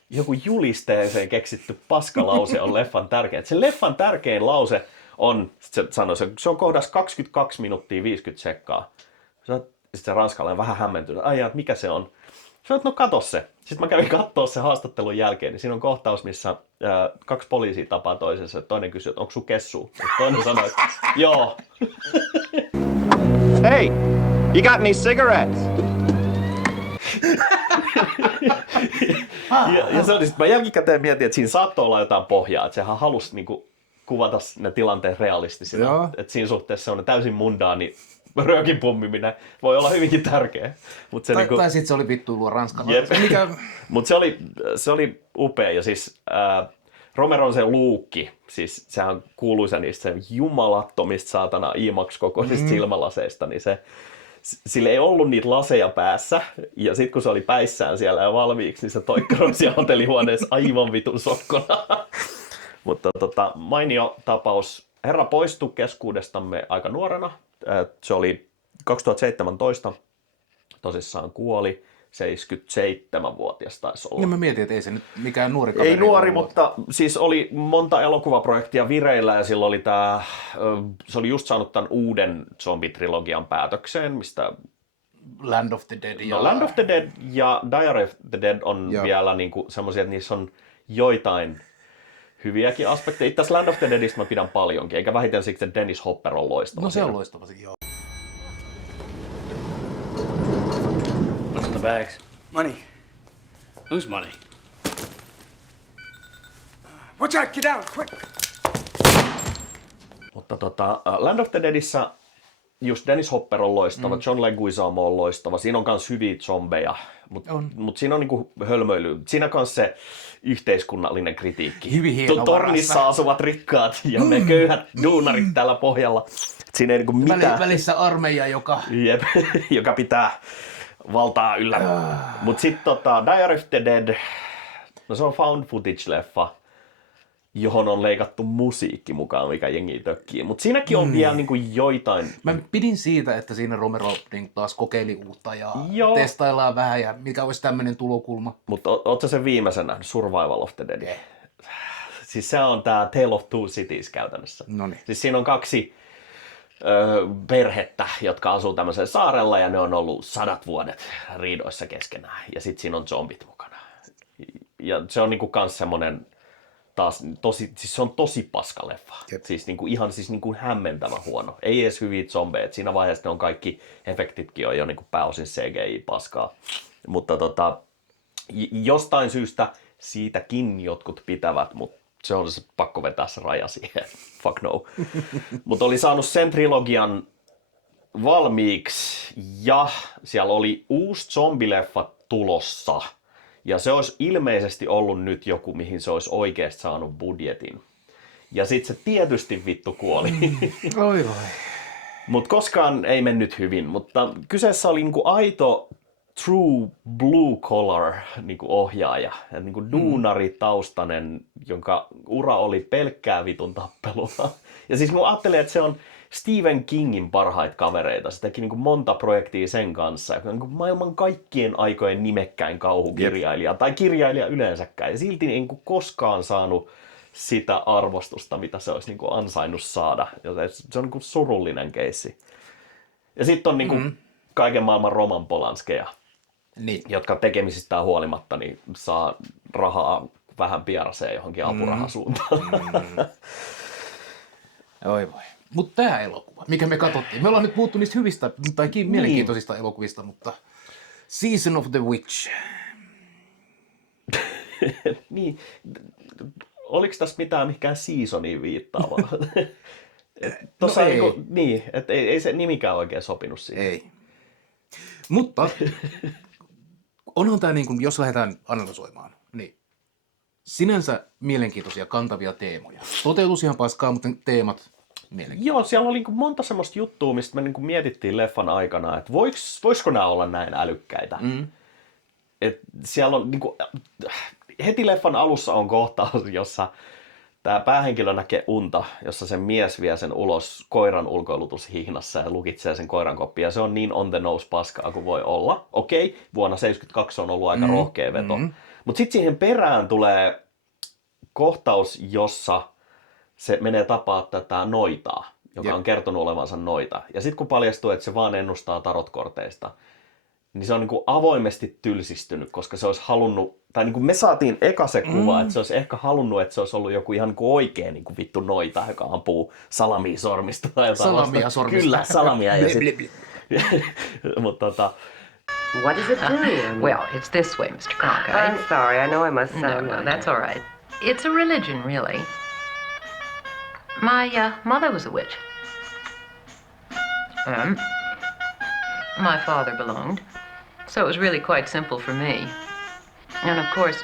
joku julisteeseen keksitty paskalause on leffan tärkein. Se leffan tärkein lause on, se sanoi, se on kohdassa 22 minuuttia 50 sekkaa. Sitten se ranskalainen vähän hämmentynyt, että mikä se on? Sanoit, no kato se. Sitten mä kävin kattoo se haastattelun jälkeen, niin siinä on kohtaus, missä 2 poliisia tapaa toisensa. Toinen kysyy, että onko sun kessu? Toinen sanoi, että joo. Hey, you got any cigarettes? ja se oli, sit mä jälkikäteen mietin, että siinä saattoi olla jotain pohjaa, että sehän halusi niinku kuvata ne tilanteet realistisina. Että siinä suhteessa se on täysin mundaani röökin pummiminen voi olla hyvinkin tärkeä. Tai sitten se oli vittuilua ranskalaisesta. Mutta se oli upea ja siis Romeron se luukki, siis sehän on kuuluisa niistä se jumalattomista saatana IMAX-kokoisista silmälaseista, niin sillä ei ollut niitä laseja päässä, ja sitten kun se oli päissään siellä ja valmiiksi, niin se toikkaroi siellä hotellihuoneessa aivan vitun sokkona. Mutta mainio tapaus. Herra poistui keskuudestamme aika nuorena. Se oli 2017, tosissaan kuoli, 77-vuotias taisi olla. Niin mä mietin, että ei se nyt mikään nuori kaveri. Ei nuori, mutta siis oli monta elokuvaprojektia vireillä ja silloin oli se oli just saanut tämän uuden zombitrilogian päätökseen, mistä Land of the Dead. Land of the Dead ja Diary of the Dead on vielä niinku semmoisia, että niissä on joitain hyviäkin aspekteja. Itse asiassa Land of the Deadistä mä pidän paljonkin, eikä vähiten siksi, että Dennis Hopper on loistava. No se on loistava, joo. What's in the bags? Money. Whose money? Watch out, get down, quick! Mutta Land of the Deadissä just Dennis Hopper on loistava, John Leguizamo on loistava, siinä on myös hyviä zombeja, mutta siinä on niinku hölmöily. Siinä on se yhteiskunnallinen kritiikki. Hyvin hieno tornissa asuvat rikkaat ja ne köyhät duunarit täällä pohjalla. Siinä ei niinku mitään. Välissä armeija, joka pitää valtaa yllä. Mutta sitten Diary of the Dead, no se on found footage-leffa, johon on leikattu musiikki mukaan, mikä jengi tökkii. Mutta siinäkin on vielä niinku joitain. Mä pidin siitä, että siinä Romero taas kokeili uutta ja testaillaan vähän ja mikä olisi tämmöinen tulokulma. Mutta ootko sen viimeisen nähnyt, Survival of the Dead? Siis se on tää Tale of Two Cities käytännössä. Noniin. Siis siinä on 2 perhettä, jotka asuu tämmöisellä saarella ja ne on ollut 100 vuodet riidoissa keskenään. Ja sitten siinä on zombit mukana. Ja se on niinku kans semmonen taas siis se on tosi paska leffa. Siis niinku ihan siis niinku hämmentävä huono. Ei edes hyviä zombeja. Siinä vaiheessa ne on kaikki efektitkin on jo niinku pääosin CGI-paskaa. Mutta jostain syystä siitäkin jotkut pitävät, mutta se on se pakko vetää se raja siihen. Fuck no. Mutta oli saanut sen trilogian valmiiksi ja siellä oli uusi zombileffa tulossa. Ja se olisi ilmeisesti ollut nyt joku, mihin se olisi oikeasti saanut budjetin. Ja sit se tietysti vittu kuoli. Oi. Mutta koskaan ei mennyt hyvin. Mutta kyseessä oli niinku aito true blue collar niinku ohjaaja. Niinku duunaritaustainen, jonka ura oli pelkkää vitun tappelua. Ja siis mä ajattelin, että se on Stephen Kingin parhaita kavereita. Se teki niinku monta projektia sen kanssa. Niinku maailman kaikkien aikojen nimekkäin kauhukirjailija. Tai kirjailija yleensäkään. Ja silti ei niinku koskaan saanut sitä arvostusta, mitä se olisi niin kuin ansainnut saada. Joten se on niin kuin surullinen keissi. Ja sitten on niin kuin kaiken maailman Roman Polanskeja, Niin. jotka tekemisistään huolimatta niin saa rahaa vähän pieraseen johonkin apurahasuuntaan. Oi voi. Mutta tämä elokuva, mikä me katsottiin, me ollaan nyt puhuttu niistä hyvistä tai mielenkiintoisista elokuvista, mutta Season of the Witch. Niin, oliko tässä mitään mihinkään seasoniin viittaavaa? Tossa ei. Niin, että ei se nimikään oikein sopinut siihen. Ei. Mutta onhan tämä, niin kuin, jos lähdetään analysoimaan, niin sinänsä mielenkiintoisia kantavia teemoja. Toteutus ihan paskaa, mutta teemat mielenkiintoisia. Joo, siellä oli niin kuin monta semmoista juttua, mistä me niin kuin mietittiin leffan aikana, että voisiko nämä olla näin älykkäitä. Et siellä on niin kuin, heti leffan alussa on kohtaus, jossa tämä päähenkilö näkee unta, jossa sen mies vie sen ulos koiran ulkoilutushihnassa ja lukitsee sen koiran koppiin. Ja se on niin on the nose paskaa kuin voi olla. Okei, vuonna 1972 on ollut aika rohkea veto. Mutta sitten siihen perään tulee kohtaus, jossa se menee tapaa tätä noitaa, joka on kertonut olevansa noita. Ja sitten kun paljastuu, että se vaan ennustaa tarotkorteista, niin se on niin kuin avoimesti tylsistynyt, koska se olisi halunnut, tai niin kuin me saatiin eka se kuva, että se olisi ehkä halunnut, että se olisi ollut joku ihan niin kuin oikea niin kuin vittu noita, joka ampuu salamia sormista tai jotain. Salamia sormista. Kyllä, salamia. Ja mutta What does it do? Well, it's this way, Mr. Cronkite. I'm sorry, I know I must No, sound no, like that's all right. It's a religion, really. My mother was a witch. My father belonged. So it was really quite simple for me. And of course,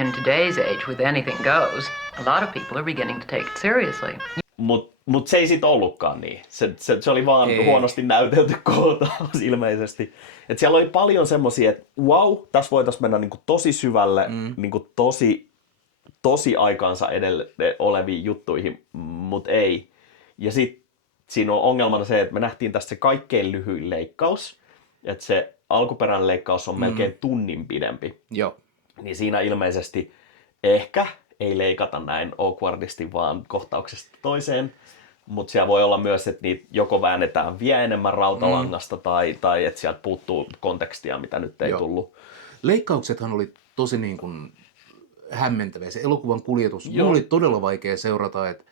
in today's age, with anything goes, a lot of people are beginning to take it seriously. Mut se ei sit ollutkaan niin. Se oli vaan huonosti näytelty kohtaus ilmeisesti. Et siellä oli paljon semmosia, että wow, tässä voitaisiin mennä niinku tosi syvälle, niinku tosi aikaansa edelle oleviin juttuihin, mutta ei. Ja sitten siinä on ongelmana se, että me nähtiin tästä se kaikkein lyhyin leikkaus, että se alkuperäinen leikkaus on melkein tunnin pidempi. Joo. Niin siinä ilmeisesti ehkä ei leikata näin awkwardisti vaan kohtauksesta toiseen, mutta siellä voi olla myös, että niitä joko väännetään vielä enemmän rautalangasta tai että sieltä puuttuu kontekstia, mitä nyt ei tullut. Leikkauksethan oli tosi niin kuin hämmentäviä. Se elokuvan kuljetus oli todella vaikea seurata, että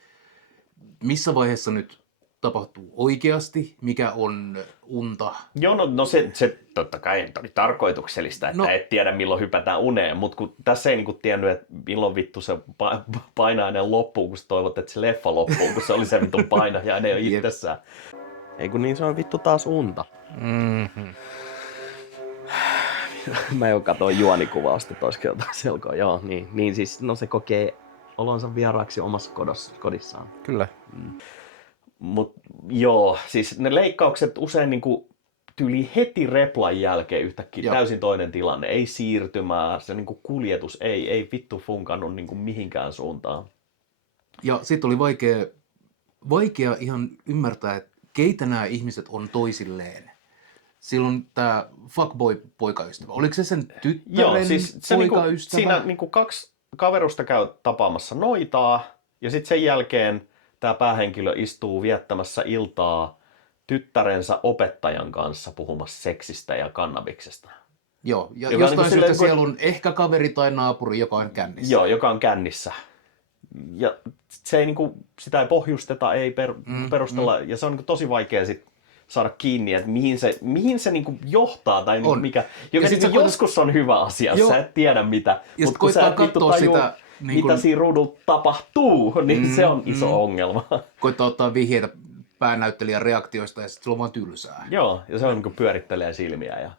missä vaiheessa nyt tapahtuu oikeasti, mikä on unta. Joo, no se totta kai oli tarkoituksellista, että et tiedä milloin hypätään uneen, mutta kun tässä ei niinku tiennyt, että milloin vittu se painainen loppuu, kun sä toivot, että se leffa loppuu, kun se oli se vittu painajainen jo itsessään. Ei kun niin se on vittu taas unta. Mä jo katsoin juonikuvausta, että olisiko jotain selkoa. Joo, niin siis no se kokee olonsa vieraaksi omassa kodissaan. Kyllä. Mut joo, siis ne leikkaukset usein niinku tyyli heti replan jälkeen yhtäkkiä täysin toinen tilanne. Ei siirtymää, se niinku kuljetus ei vittu funkannut niinku mihinkään suuntaan. Ja sitten oli vaikea ihan ymmärtää, että keitä nämä ihmiset on toisilleen. Silloin tämä fuckboy-poikaystävä. Oliko se sen tyttären se poikaystävä? Siinä niinku kaksi kaverusta käy tapaamassa noitaa ja sitten sen jälkeen tämä päähenkilö istuu viettämässä iltaa tyttärensä opettajan kanssa puhumassa seksistä ja kannabiksesta. Joo, ja jostain syystä siellä on ehkä kaveri tai naapuri, joka on kännissä. Joo, joka on kännissä. Ja se ei, niinku, sitä ei pohjusteta, ei perustella, ja se on niinku tosi vaikea sit saada kiinni, että mihin se niinku johtaa, tai niinku mikä, joka niinku joskus on hyvä asia, jos sä et tiedä mitä, mutta kun sä et vittu tajua, mitä siinä ruudulla tapahtuu, niin se on iso ongelma. Koittaa ottaa vihjeitä päänäyttelijän reaktioista, ja sitten se on vaan tylsää. Joo, ja se on niinku pyörittelee silmiä ja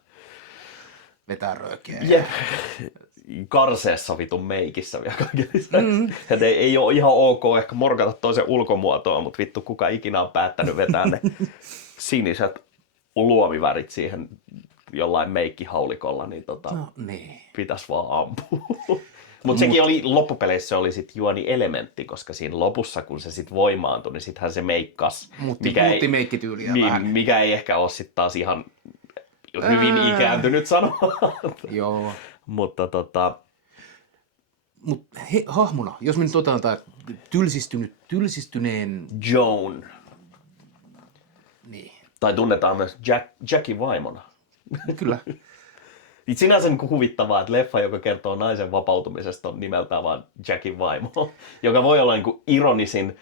vetää röökiä. Jep. Karseessa vitun meikissä vielä kaiken lisäksi. Ei ole ihan ok ehkä morkata toisen ulkomuotoa, mutta vittu kuka ikinä on päättänyt vetää ne siniset luomivärit siihen jollain meikkihaulikolla, niin, pitäisi vaan ampua. Mutta sekin oli, loppupeleissä se oli sit juoni-elementti, koska siinä lopussa, kun se sit voimaantui, niin sittenhän se meikkas. Muutti meikkityyliä vähän. Mikä ei ehkä ole sit taas ihan hyvin ikääntynyt sanoa. Joo. Mutta Mutta hahmona, jos me nyt otetaan tämä tylsistyneen... Joan. Niin. Tai tunnetaan myös Jackie vaimona. Kyllä. Sinänsä niin kuin huvittavaa, että leffa, joka kertoo naisen vapautumisesta, on nimeltään vaan Jackin vaimo, joka voi olla niin kuin ironisin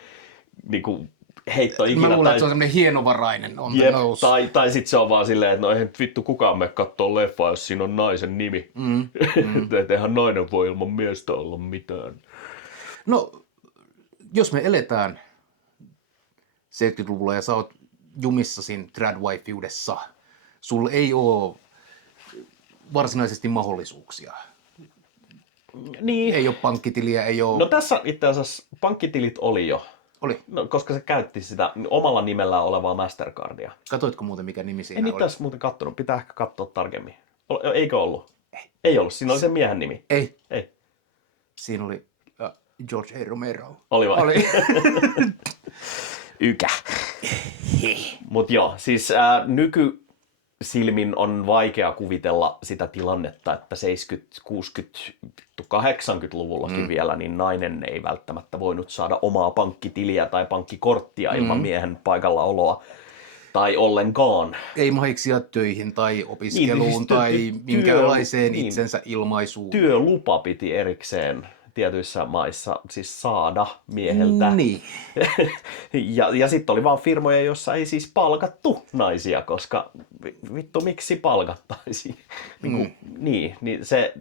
niin kuin heitto ikinä. Mä luulen, että se on semmoinen hienovarainen on Jep, the nose. tai sitten se on vaan silleen, että no eihän vittu kukaan mene kattoo leffaa, jos siinä on naisen nimi. Eihän nainen voi ilman miestä olla mitään. No, jos me eletään 70-luvulla ja sä oot jumissa siinä tradwifeudessa, sulla ei ole varsinaisesti mahdollisuuksia. Niin. Ei ole pankkitiliä, ei ole... No tässä itse asiassa pankkitilit oli jo. Oli. No, koska se käytti sitä omalla nimellään olevaa Mastercardia. Katoitko muuten, mikä nimi siinä En oli? itse asiassa muuten kattonut. Pitää ehkä katsoa tarkemmin. Eikö ollut? Ei ollut. Siinä oli sen miehen nimi. Ei. Ei. Siinä oli George A. Romero. Oli vai? Oli. Ykä. Mut joo, siis nykysilmin on vaikea kuvitella sitä tilannetta, että 70-, 60-, 80-luvullakin vielä, niin nainen ei välttämättä voinut saada omaa pankkitiliä tai pankkikorttia ilman miehen paikallaoloa. Tai ollenkaan. Ei mahiksia töihin tai opiskeluun Niin, siis tai minkäänlaiseen itsensä ilmaisuun. Työlupa piti erikseen tietyissä maissa siis saada mieheltä. Niin. ja sitten oli vaan firmoja, joissa ei siis palkattu naisia, koska vittu miksi palkattaisiin? Niin se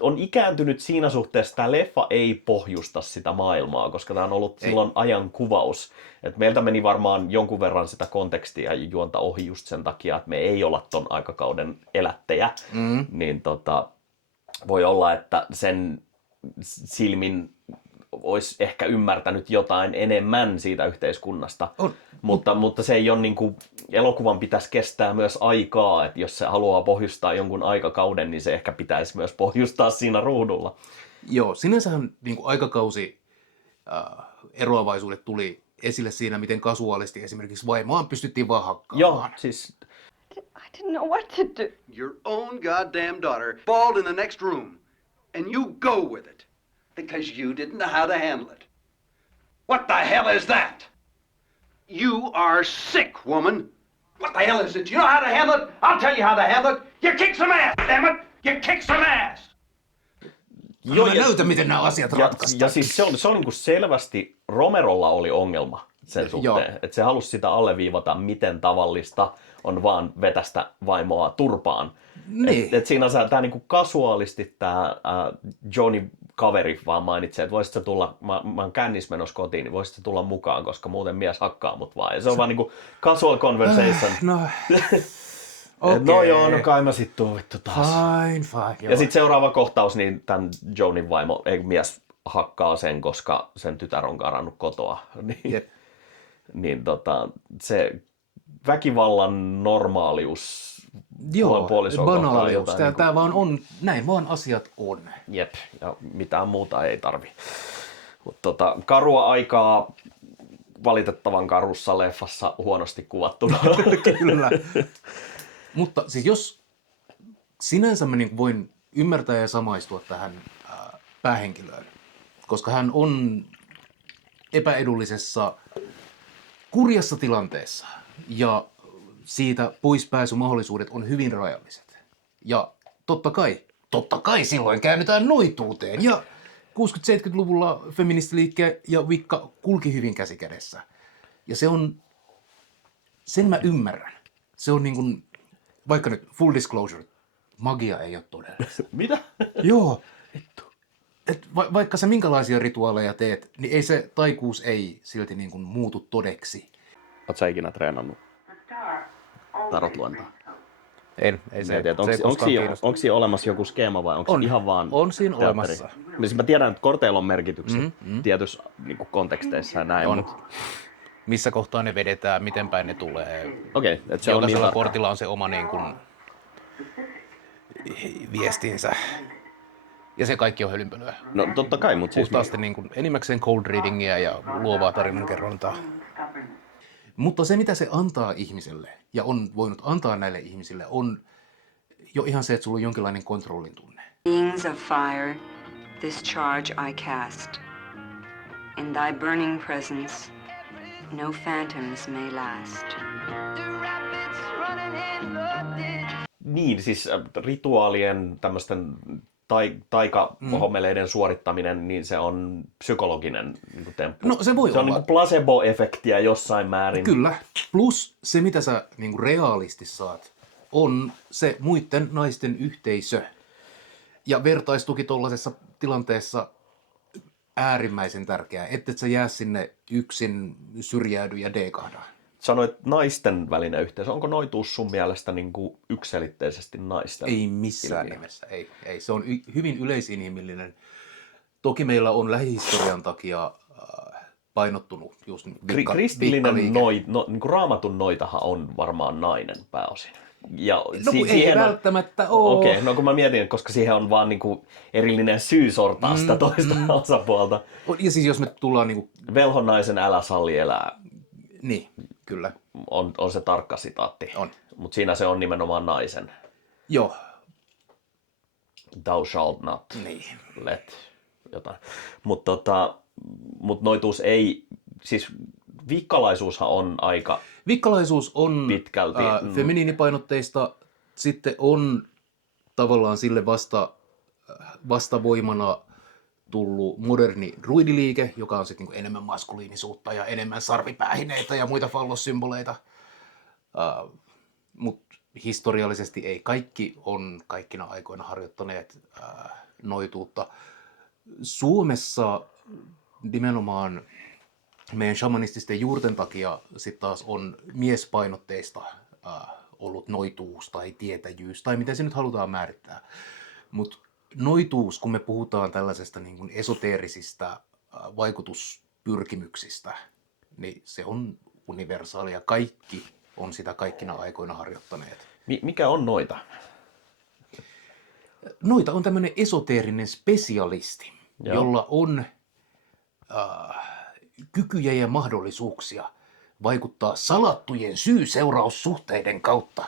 on ikääntynyt siinä suhteessa, tämä leffa ei pohjusta sitä maailmaa, koska tämä on ollut silloin ajan kuvaus. Et meiltä meni varmaan jonkun verran sitä kontekstia ja juonta ohi just sen takia, että me ei olla ton aikakauden elättejä. Niin voi olla, että sen silmin olisi ehkä ymmärtänyt jotain enemmän siitä yhteiskunnasta. Mutta se ei ole niin kuin, elokuvan pitäisi kestää myös aikaa, että jos se haluaa pohjustaa jonkun aikakauden, niin se ehkä pitäisi myös pohjustaa siinä ruudulla. Joo, sinänsähän niin kuin aikakausi eroavaisuudet tuli esille siinä, miten kasuaalisti esimerkiksi vaimoaan pystyttiin vaan hakkaamaan. Joo, siis... I didn't know what to do. Your own goddamn daughter bawled in the next room, and you go with it because you didn't know how to handle it. What the hell is that? You are sick, woman. What the hell is it? You know how to handle it? I'll tell you how to handle it. You kick some ass, damn it! You kick some ass! Joo, mä näytän, miten nämä asiat ratkaistaan. Ja siis se on niin kuin selvästi, Romerolla oli ongelma sen suhteen, että se halusi sitä alleviivata, miten tavallista on vaan vetästä vaimoa turpaan. Niin. Et siinä tämä niinku kasuaalisti tämä Johnny kaveri vaan mainitsee, että voisit sä tulla, mä oon kännis menossa kotiin, niin voisit sä tulla mukaan, koska muuten mies hakkaa mut vaan. Ja se on vaan niinku casual conversation. No, okay. No joo, no kai mä sit tuun vittu taas. Fine. Ja sitten seuraava kohtaus, niin tämän Johnin vaimo, ei mies hakkaa sen, koska sen tytär on karannut kotoa. Niin se väkivallan normaalius. Joo, banaalius. Tää vaan on, näin vaan asiat on. Jep, ja mitään muuta ei tarvi. Mutta karua aikaa valitettavan karussa leffassa huonosti kuvattuna. Kyllä. Mutta siis jos sinänsä mä niin voin ymmärtää ja samaistua tähän päähenkilöön, koska hän on epäedullisessa, kurjassa tilanteessa ja siitä poispääsymahdollisuudet on hyvin rajalliset. Ja totta kai silloin käännytään noituuteen. Ja 60-70-luvulla feministiliikke ja Wicca kulki hyvin käsikädessä. Ja sen mä ymmärrän. Se on niin kuin, vaikka nyt full disclosure, magia ei ole todellista. Mitä? Joo. Vaikka sä minkälaisia rituaaleja teet, niin ei se taikuus ei silti niin kuin muutu todeksi. Oot sä ikinä treenannut tarot-luentaa? Ei se onko siinä olemassa joku skeema vai onko se ihan vaan on siinä teatteri? olemassa. Siis mä tiedän, että korteilla on merkitykset tietyissä niin konteksteissa ja näin. On. Missä kohtaa ne vedetään, miten päin ne tulee. Okei, että se on jokaisella niin kortilla on se oma niin kuin viestinsä. Ja se kaikki on hölynpölyä. No totta kai, mutta siis... Puhtaasti niin kuin enimmäkseen cold readingia ja luovaa tarinankerrontaa. Mutta se, mitä se antaa ihmiselle, ja on voinut antaa näille ihmisille, on jo ihan se, että sulla on jonkinlainen kontrollin tunne. Beings of fire This charge I cast. In thy burning presence, no phantoms may last. Niin, siis rituaalien tämmöisten taikahomeleiden suorittaminen, niin se on psykologinen niin temppu. No se voi se olla. on niin placebo-efektiä jossain määrin. Kyllä. Plus se, mitä sä niin kuin reaalisti saat, on se muiden naisten yhteisö. Ja vertaistuki tuollaisessa tilanteessa äärimmäisen tärkeää, ettei sä jää sinne yksin, syrjäydy ja dekahda. Sanoit naisten välinen yhteisö. Onko noituus sun mielestä niin kuin yksiselitteisesti naisten? Ei missään nimessä. Ei. Se on hyvin yleisinhimillinen. Toki meillä on lähihistorian takia painottunut just kristillinen niin kuin raamatun noitahan on varmaan nainen pääosin. Ja ei välttämättä ole. Okei, no kun mä mietin, koska siihen on vaan niin kuin erillinen syy sortaa sitä toista osapuolta. Ja siis jos me tullaan niin kuin... Velhonnaisen älä salli elää. Niin, kyllä. On se tarkka sitaatti. On. Mutta siinä se on nimenomaan naisen. Joo. Thou shalt not niin. let jotain. Mutta noituus ei, siis vikkalaisuushan on aika vikkalaisuus on pitkälti feminiinipainotteista, sitten on tavallaan sille vastavoimana tullut moderni druidiliike, joka on sitten niinku enemmän maskuliinisuutta ja enemmän sarvipäähineitä ja muita fallossymboleita. Mutta historiallisesti ei kaikki on kaikkina aikoina harjoittaneet noituutta. Suomessa nimenomaan meidän shamanististen juurten takia sitten taas on miespainotteista ollut noituus tai tietäjyys tai miten se nyt halutaan määrittää. Mutta noituus, kun me puhutaan tällaisesta niin kuin esoteerisista vaikutuspyrkimyksistä, niin se on universaalia. Kaikki on sitä kaikkina aikoina harjoittaneet. Mikä on noita? Noita on tämmöinen esoteerinen spesialisti, jolla on kykyjä ja mahdollisuuksia vaikuttaa salattujen syy-seuraussuhteiden kautta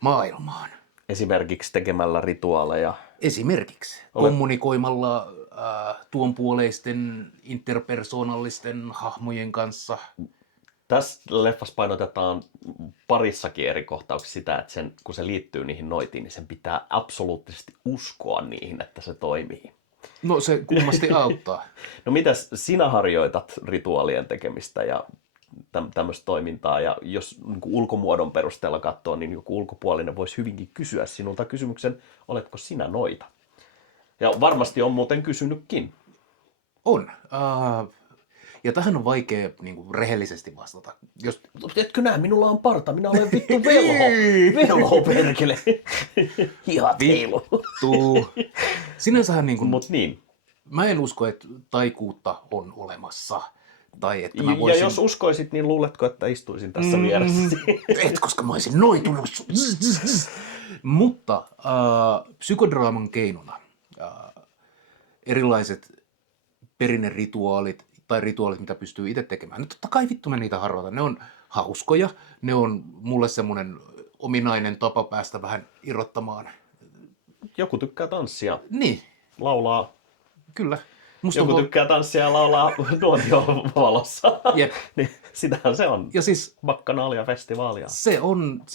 maailmaan. Esimerkiksi tekemällä rituaaleja. Esimerkiksi kommunikoimalla tuonpuoleisten interpersonallisten hahmojen kanssa. Tässä leffassa painotetaan parissakin eri kohtauksissa sitä, että kun se liittyy niihin noitiin, niin sen pitää absoluuttisesti uskoa niihin, että se toimii. No se kummasti auttaa. No mitäs sinä harjoitat rituaalien tekemistä ja tämmöistä toimintaa, ja jos niin kuin ulkomuodon perusteella katsoo, niin joku ulkopuolinen voisi hyvinkin kysyä sinulta kysymyksen, oletko sinä noita? Ja varmasti on muuten kysynytkin. On. Ja tähän on vaikea niin kuin rehellisesti vastata. Etkö näe, minulla on parta, minä olen vittu velho perkele. Hihat heilu. Sinänsähän niin kuin, mut niin. Mä en usko, että taikuutta on olemassa. Tai että mä voisin... Ja jos uskoisit, niin luuletko, että istuisin tässä vieressä? Et, koska mä olisin noitunut. Mutta psykodraaman keinona erilaiset perinnerituaalit tai rituaalit, mitä pystyy itse tekemään. Nyt totta kai vittu mä niitä harjoitan. Ne on hauskoja. Ne on mulle semmoinen ominainen tapa päästä vähän irrottamaan. Joku tykkää tanssia. Niin. Laulaa. Kyllä. Joku tykkää tanssia ja laulaa nuotiovalossa. Jep. Niin, sitähän se on. Ja siis Bakkanaalia-festivaalia. Se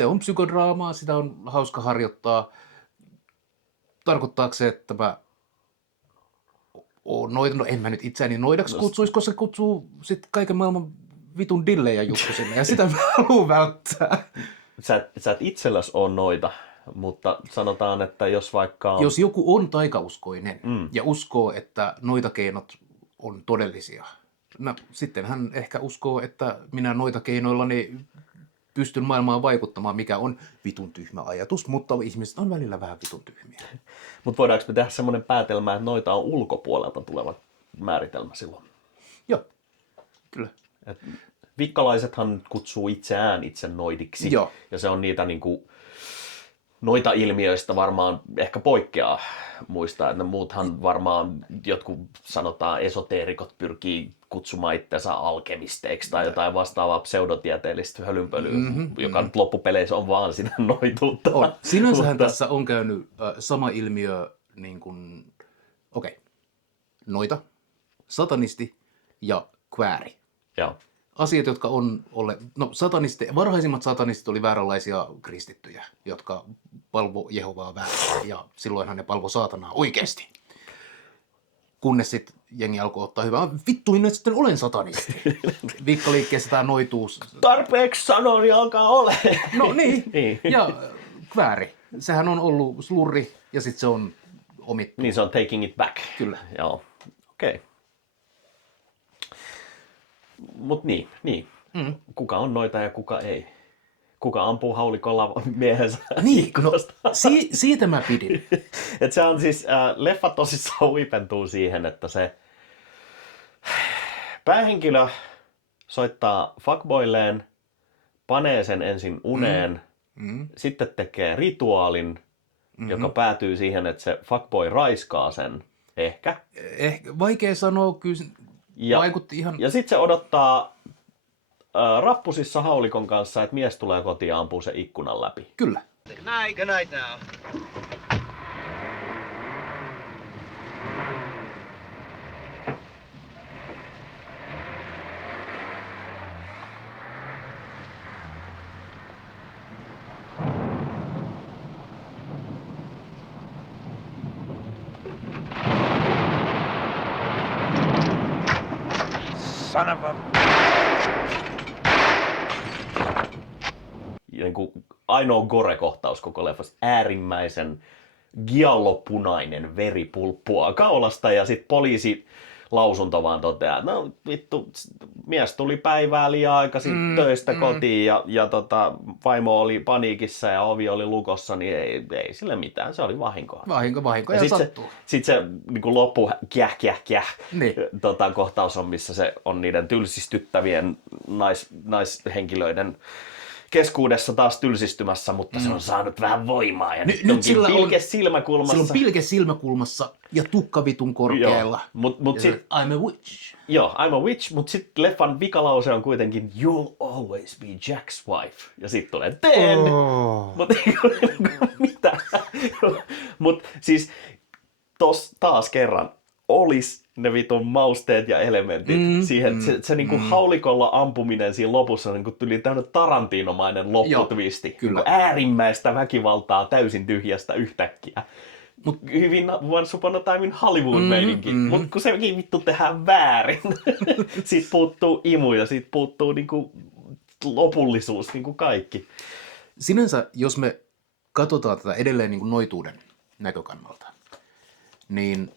on psykodraamaa, sitä on hauska harjoittaa. Tarkoittaako se, että mä oon noita? No en mä nyt itseäni noidaksi kutsuisi, koska se kutsuu sit kaiken maailman vitun dillejä juttu sinne, ja sitä mä haluan välttää. Sä et itselläsi ole noita, mutta sanotaan, että jos vaikka Jos joku on taikauskoinen ja uskoo, että noita keinot on todellisia, no sitten hän ehkä uskoo, että minä noita keinoillani pystyn maailmaan vaikuttamaan, mikä on vitun tyhmä ajatus, mutta ihmiset on välillä vähän vitun tyhmiä. Mutta voidaanko me tehdä semmoinen päätelmä, että noita on ulkopuolelta tuleva määritelmä silloin? Joo, kyllä. Vikkalaisethan kutsuu itseään itse noidiksi. Joo. Ja se on niitä niinku noita ilmiöistä varmaan ehkä poikkeaa muistaa, että muuthan varmaan jotkut sanotaan esoteerikot pyrkii kutsumaan itsensä alkemisteiksi tai jotain vastaavaa pseudotieteellistä hölynpölyä, joka nyt loppupeleissä on vaan sitä noituutta. On. Sinänsähän tässä on käynyt sama ilmiö, niin kuin, noita, satanisti ja kvääri. Joo. Asiat, jotka on olleet, varhaisimmat satanistit oli vääränlaisia kristittyjä, jotka palvo Jehovaa väärin, ja silloinhan ne palvo saatanaa oikeasti. Kunnes sitten jengi alkoi ottaa hyvää, vittu, minä sitten olen satanisti. Vikkaliikkeessä tämä noituus. Tarpeeksi sanoa, niin alkaa ole. No niin, Niin. ja kvääri. Sehän on ollut slurri, ja sitten se on omittu. Niin se on taking it back. Kyllä. Joo, okei. Mut niin. Kuka on noita ja kuka ei? Kuka ampuu haulikolla miehensä Niin, no, ikkunasta? siitä mä pidin. Et se on siis, leffa tosissaan huipentuu siihen, että se päähenkilö soittaa fuckboylleen, panee sen ensin uneen, sitten tekee rituaalin, joka päätyy siihen, että se fuckboy raiskaa sen, ehkä. Vaikea sanoa, kyllä vaikutti ihan... Ja sitten se odottaa rappusissa haulikon kanssa, että mies tulee kotiin ja ampuu sen ikkunan läpi. Kyllä. Good night now. Son of a... Niin kuin ainoa gore-kohtaus koko leffassa, äärimmäisen giallopunainen veri pulppuaa kaulasta ja sitten poliisi lausunto vaan toteaa, että no vittu, mies tuli päivää liian aikaisin töistä kotiin ja vaimo oli paniikissa ja ovi oli lukossa, niin ei sille mitään, se oli vahinko. Vahinko ja sattuu. Sitten se niin loppu Niin. Kohtaus on, missä se on niiden tylsistyttävien naishenkilöiden keskuudessa taas tylsistymässä, mutta se on saanut vähän voimaa ja nyt sillä pilke silmäkulmassa. Sillä on pilke silmäkulmassa ja tukkavitun korkealla. Mut sit, I'm a witch. Joo, I'm a witch, mutta sitten leffan vikalause on kuitenkin You'll always be Jack's wife. Ja sitten tulee The end. Mutta mitä? Mutta siis taas kerran olisi ne vitun mausteet ja elementit siihen. Se niinku haulikolla ampuminen siinä lopussa niinku tuli tämmöinen Tarantinomainen lopputwisti. Kyllä. Niinku äärimmäistä väkivaltaa täysin tyhjästä yhtäkkiä. Mut hyvin Once Upon a Time in Hollywood-meininki. Mut kun sekin vittu tehdään väärin. Siitä puuttuu imu ja siitä puuttuu niinku lopullisuus, niinku kaikki. Sinänsä, jos me katsotaan tätä edelleen niinku noituuden näkökannalta, niin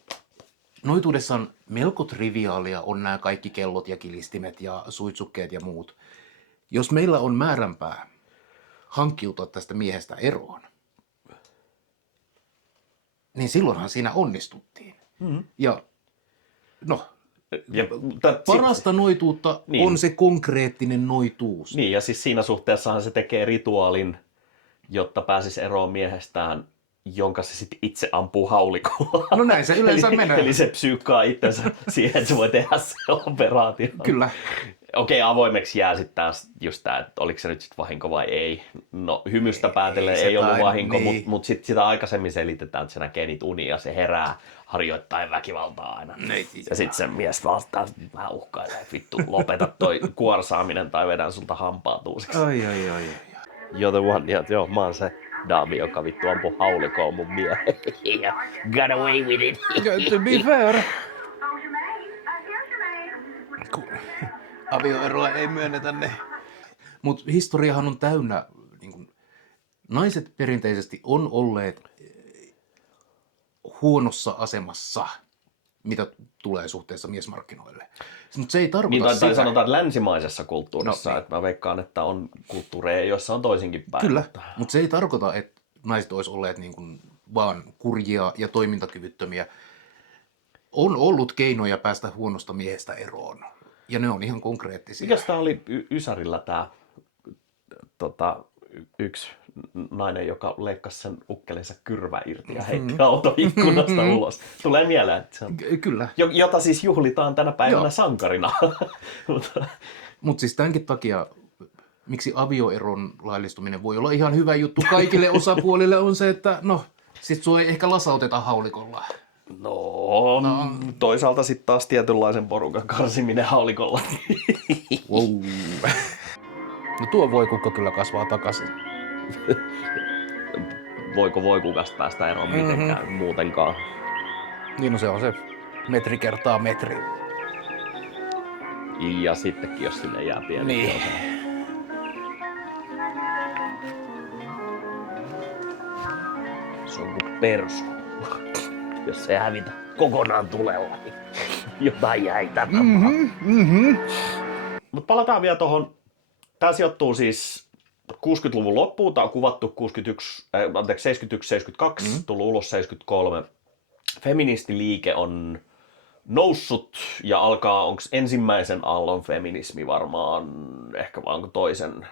noituudessa on melko triviaalia on nämä kaikki kellot ja kilistimet ja suitsukkeet ja muut. Jos meillä on määränpää hankkiutua tästä miehestä eroon, niin silloinhan siinä onnistuttiin. Ja no, parasta noituutta on se konkreettinen noituus. Niin, ja siis siinä suhteessahan se tekee rituaalin, jotta pääsisi eroon miehestään, jonka se sitten itse ampuu haulikolla. No näin se yleensä menee. Eli se psyykkaa itsensä siihen, että se voi tehdä se operaatio. Kyllä. Okei, avoimeksi jää sitten taas just tämä, että oliko se nyt sitten vahinko vai ei. No hymystä päätellen ei ollut vahinko, niin. Mutta sitten sitä aikaisemmin selitetään, että se näkee niitä unia ja se herää harjoittain väkivaltaa aina. Ja sitten se mies valtaa vähän uhkailee, että vittu lopeta toi kuorsaaminen tai vedän sulta hampaat uusiksi. Ai. You're the one, joo, mä oon se daami, joka vittu ampui haulikoon mun miehen. Got away with it. To be fair. Avioeroa ei myönnetä ne. Mutta historiahan on täynnä, niin kun, naiset perinteisesti on olleet huonossa asemassa, mitä tulee suhteessa miesmarkkinoille. Mutta se ei tarkoita sitä. Tai sanotaan, että länsimaisessa kulttuurissa, että mä veikkaan, että on kulttuureja, joissa on toisinkin päin. Kyllä, mutta se ei tarkoita, että naiset olisi olleet niin kuin vaan kurjia ja toimintakyvyttömiä. On ollut keinoja päästä huonosta miehestä eroon. Ja ne on ihan konkreettisia. Mikäs tää oli Ysärillä tää yksi nainen, joka leikkasi sen ukkelensa kyrvä irti ja heitti autoikkunasta ulos. Tulee mieleen, että se on, kyllä. Jota siis juhlitaan tänä päivänä sankarina. Mutta siis tämänkin takia, miksi avioeron laillistuminen voi olla ihan hyvä juttu kaikille osapuolille, on se, että no, sit sua ei ehkä lasauteta haulikolla. No, toisaalta sitten taas tietynlaisen porukan karsiminen haulikolla. Wow. No tuo voikukko kyllä kasvaa takaisin. Voiko voikukasta päästä eroon mitenkään muutenkaan? Niin no se on se metri kertaa metri. Ja sittenkin, jos sinne jää pieni Niin. osa. Se on kuin persu. Jos se hävitä kokonaan tulella, niin jotain jäi tämän Mutta palataan vielä tuohon. Tämä sijoittuu siis 60-luvun loppuun. Tämä on kuvattu 71-72, tullut ulos 73. Feministiliike on noussut ja alkaa, onko ensimmäisen aallon feminismi varmaan, ehkä vaan toisen,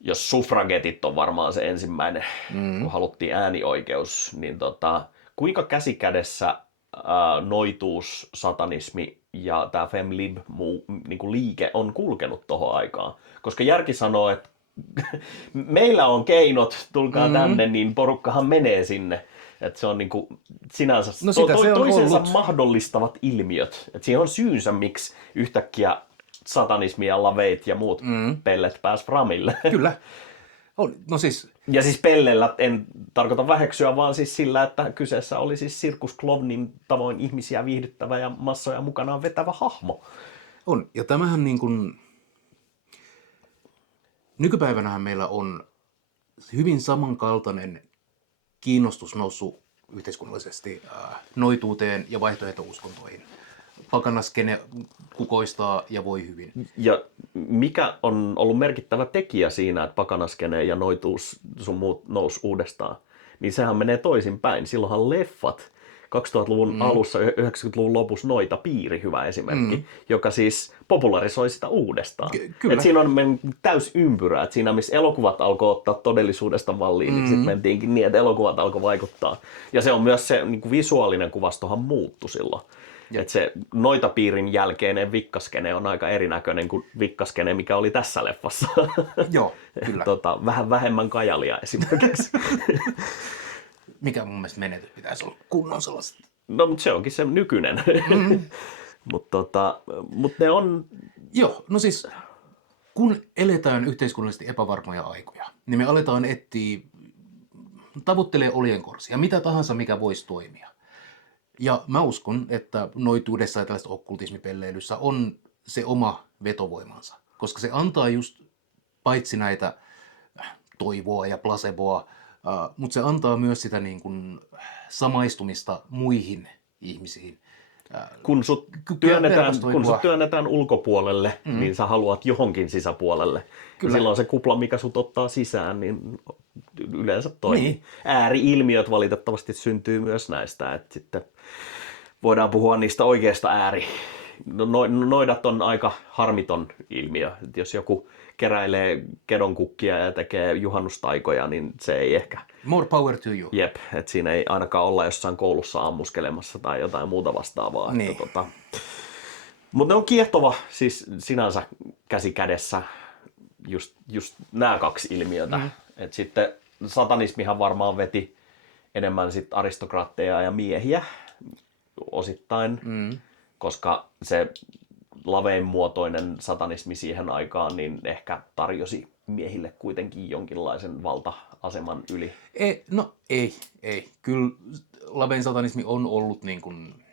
jos suffragetit on varmaan se ensimmäinen, kun haluttiin äänioikeus, niin kuinka käsikädessä noituus, satanismi ja tämä femlib niin liike on kulkenut tohon aikaan? Koska järki sanoo, että meillä on keinot, tulkaa tänne, niin porukkahan menee sinne. Että se on niinku sinänsä toisensa mahdollistavat ilmiöt. Että siihen on syynsä, miksi yhtäkkiä satanismi ja laveit ja muut pellet pääs framille. Kyllä. On, no siis. Ja siis pellellä en tarkoita väheksyä, vaan siis sillä, että kyseessä oli siis sirkusklovnin tavoin ihmisiä viihdyttävä ja massoja mukanaan vetävä hahmo. On, ja tämähän niin kuin nykypäivänähän meillä on hyvin samankaltainen kiinnostus noussut yhteiskunnallisesti noituuteen ja vaihtoehtouskontoihin. Pakanaskene kukoistaa ja voi hyvin. Ja mikä on ollut merkittävä tekijä siinä, että pakanaskene ja noituus sun muut nousi uudestaan, niin sehän menee toisinpäin. Silloinhan leffat 2000-luvun alussa, 90-luvun lopussa Noita piiri, hyvä esimerkki, joka siis popularisoi sitä uudestaan. Kyllä. Et siinä on täys ympyrä, että siinä missä elokuvat alkoi ottaa todellisuudesta malliin, niin sitten mentiinkin niin, että elokuvat alkoi vaikuttaa. Ja se on myös se niin kuin visuaalinen kuvastohan muuttui silloin. Että se Noita-piirin jälkeinen vikkaskene on aika erinäköinen kuin vikkaskene, mikä oli tässä leffassa. Joo, kyllä. Vähän vähemmän kajalia esimerkiksi. Mikä mun mielestä menetys pitäisi olla kunnon sellaista. No, mutta se onkin se nykyinen. Mutta ne on. Joo, no siis kun eletään yhteiskunnallisesti epävarmoja aikoja, niin me aletaan etsiä, tavoittelee oljenkorsia, mitä tahansa mikä voisi toimia. Ja mä uskon, että noituudessa ja tällaisessa okkultismipelleilyssä on se oma vetovoimansa, koska se antaa just paitsi näitä toivoa ja placeboa, mutta se antaa myös sitä niin kuin samaistumista muihin ihmisiin. Kun sut työnnetään ulkopuolelle, niin sä haluat johonkin sisäpuolelle. Kyllä. Ja silloin se kupla, mikä sut ottaa sisään, niin yleensä toimii. Niin. Ääri-ilmiöt valitettavasti syntyy myös näistä. Että sitten voidaan puhua niistä oikeista noidat on aika harmiton ilmiö. Että jos joku keräilee kedonkukkia ja tekee juhannustaikoja, niin se ei ehkä. More power to you. Jep, että siinä ei ainakaan olla jossain koulussa ammuskelemassa tai jotain muuta vastaavaa. Niin. Mutta ne on kiehtova siis sinänsä käsi kädessä just nämä kaksi ilmiötä. Et sitten satanismihan varmaan veti enemmän sit aristokraatteja ja miehiä osittain, koska se lavein muotoinen satanismi siihen aikaan niin ehkä tarjosi miehille kuitenkin jonkinlaisen valta-aseman yli. Ei. Kyllä lavein satanismi on ollut niin kuin,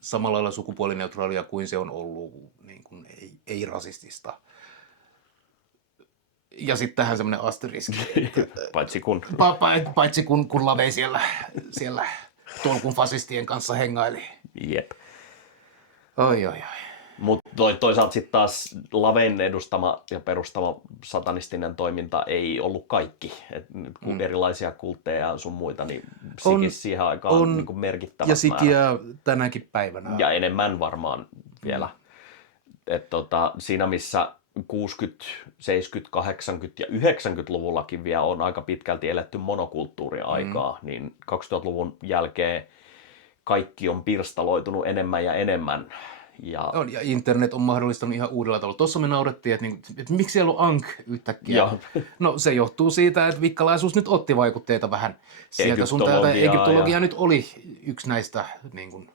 samalla lailla sukupuolineutraalia kuin se on ollut niin kuin, ei rasistista. Ja sitten tähän semmoinen asteriski. Paitsi kun lavei siellä tolkun fasistien kanssa hengaili. Jep. Oi. Mutta toisaalta sitten taas Lavein edustama ja perustama satanistinen toiminta ei ollut kaikki. Kun erilaisia kultteja ja sun muita, niin sikis siihen aikaan on niin kuin merkittävät ja sikiä tänäkin päivänä. Ja enemmän varmaan vielä. Siinä missä 60-, 70-, 80- ja 90-luvullakin vielä on aika pitkälti eletty monokulttuuriaikaa, niin 2000-luvun jälkeen kaikki on pirstaloitunut enemmän ja enemmän. Ja Ja internet on mahdollistanut ihan uudella tavalla. Tuossa me naurettiin, että miksi siellä on Ankh yhtäkkiä. Joo. No se johtuu siitä, että vikkalaisuus nyt otti vaikutteita vähän sieltä sun täältä. Egyptologia nyt oli yksi näistä, niin kuin,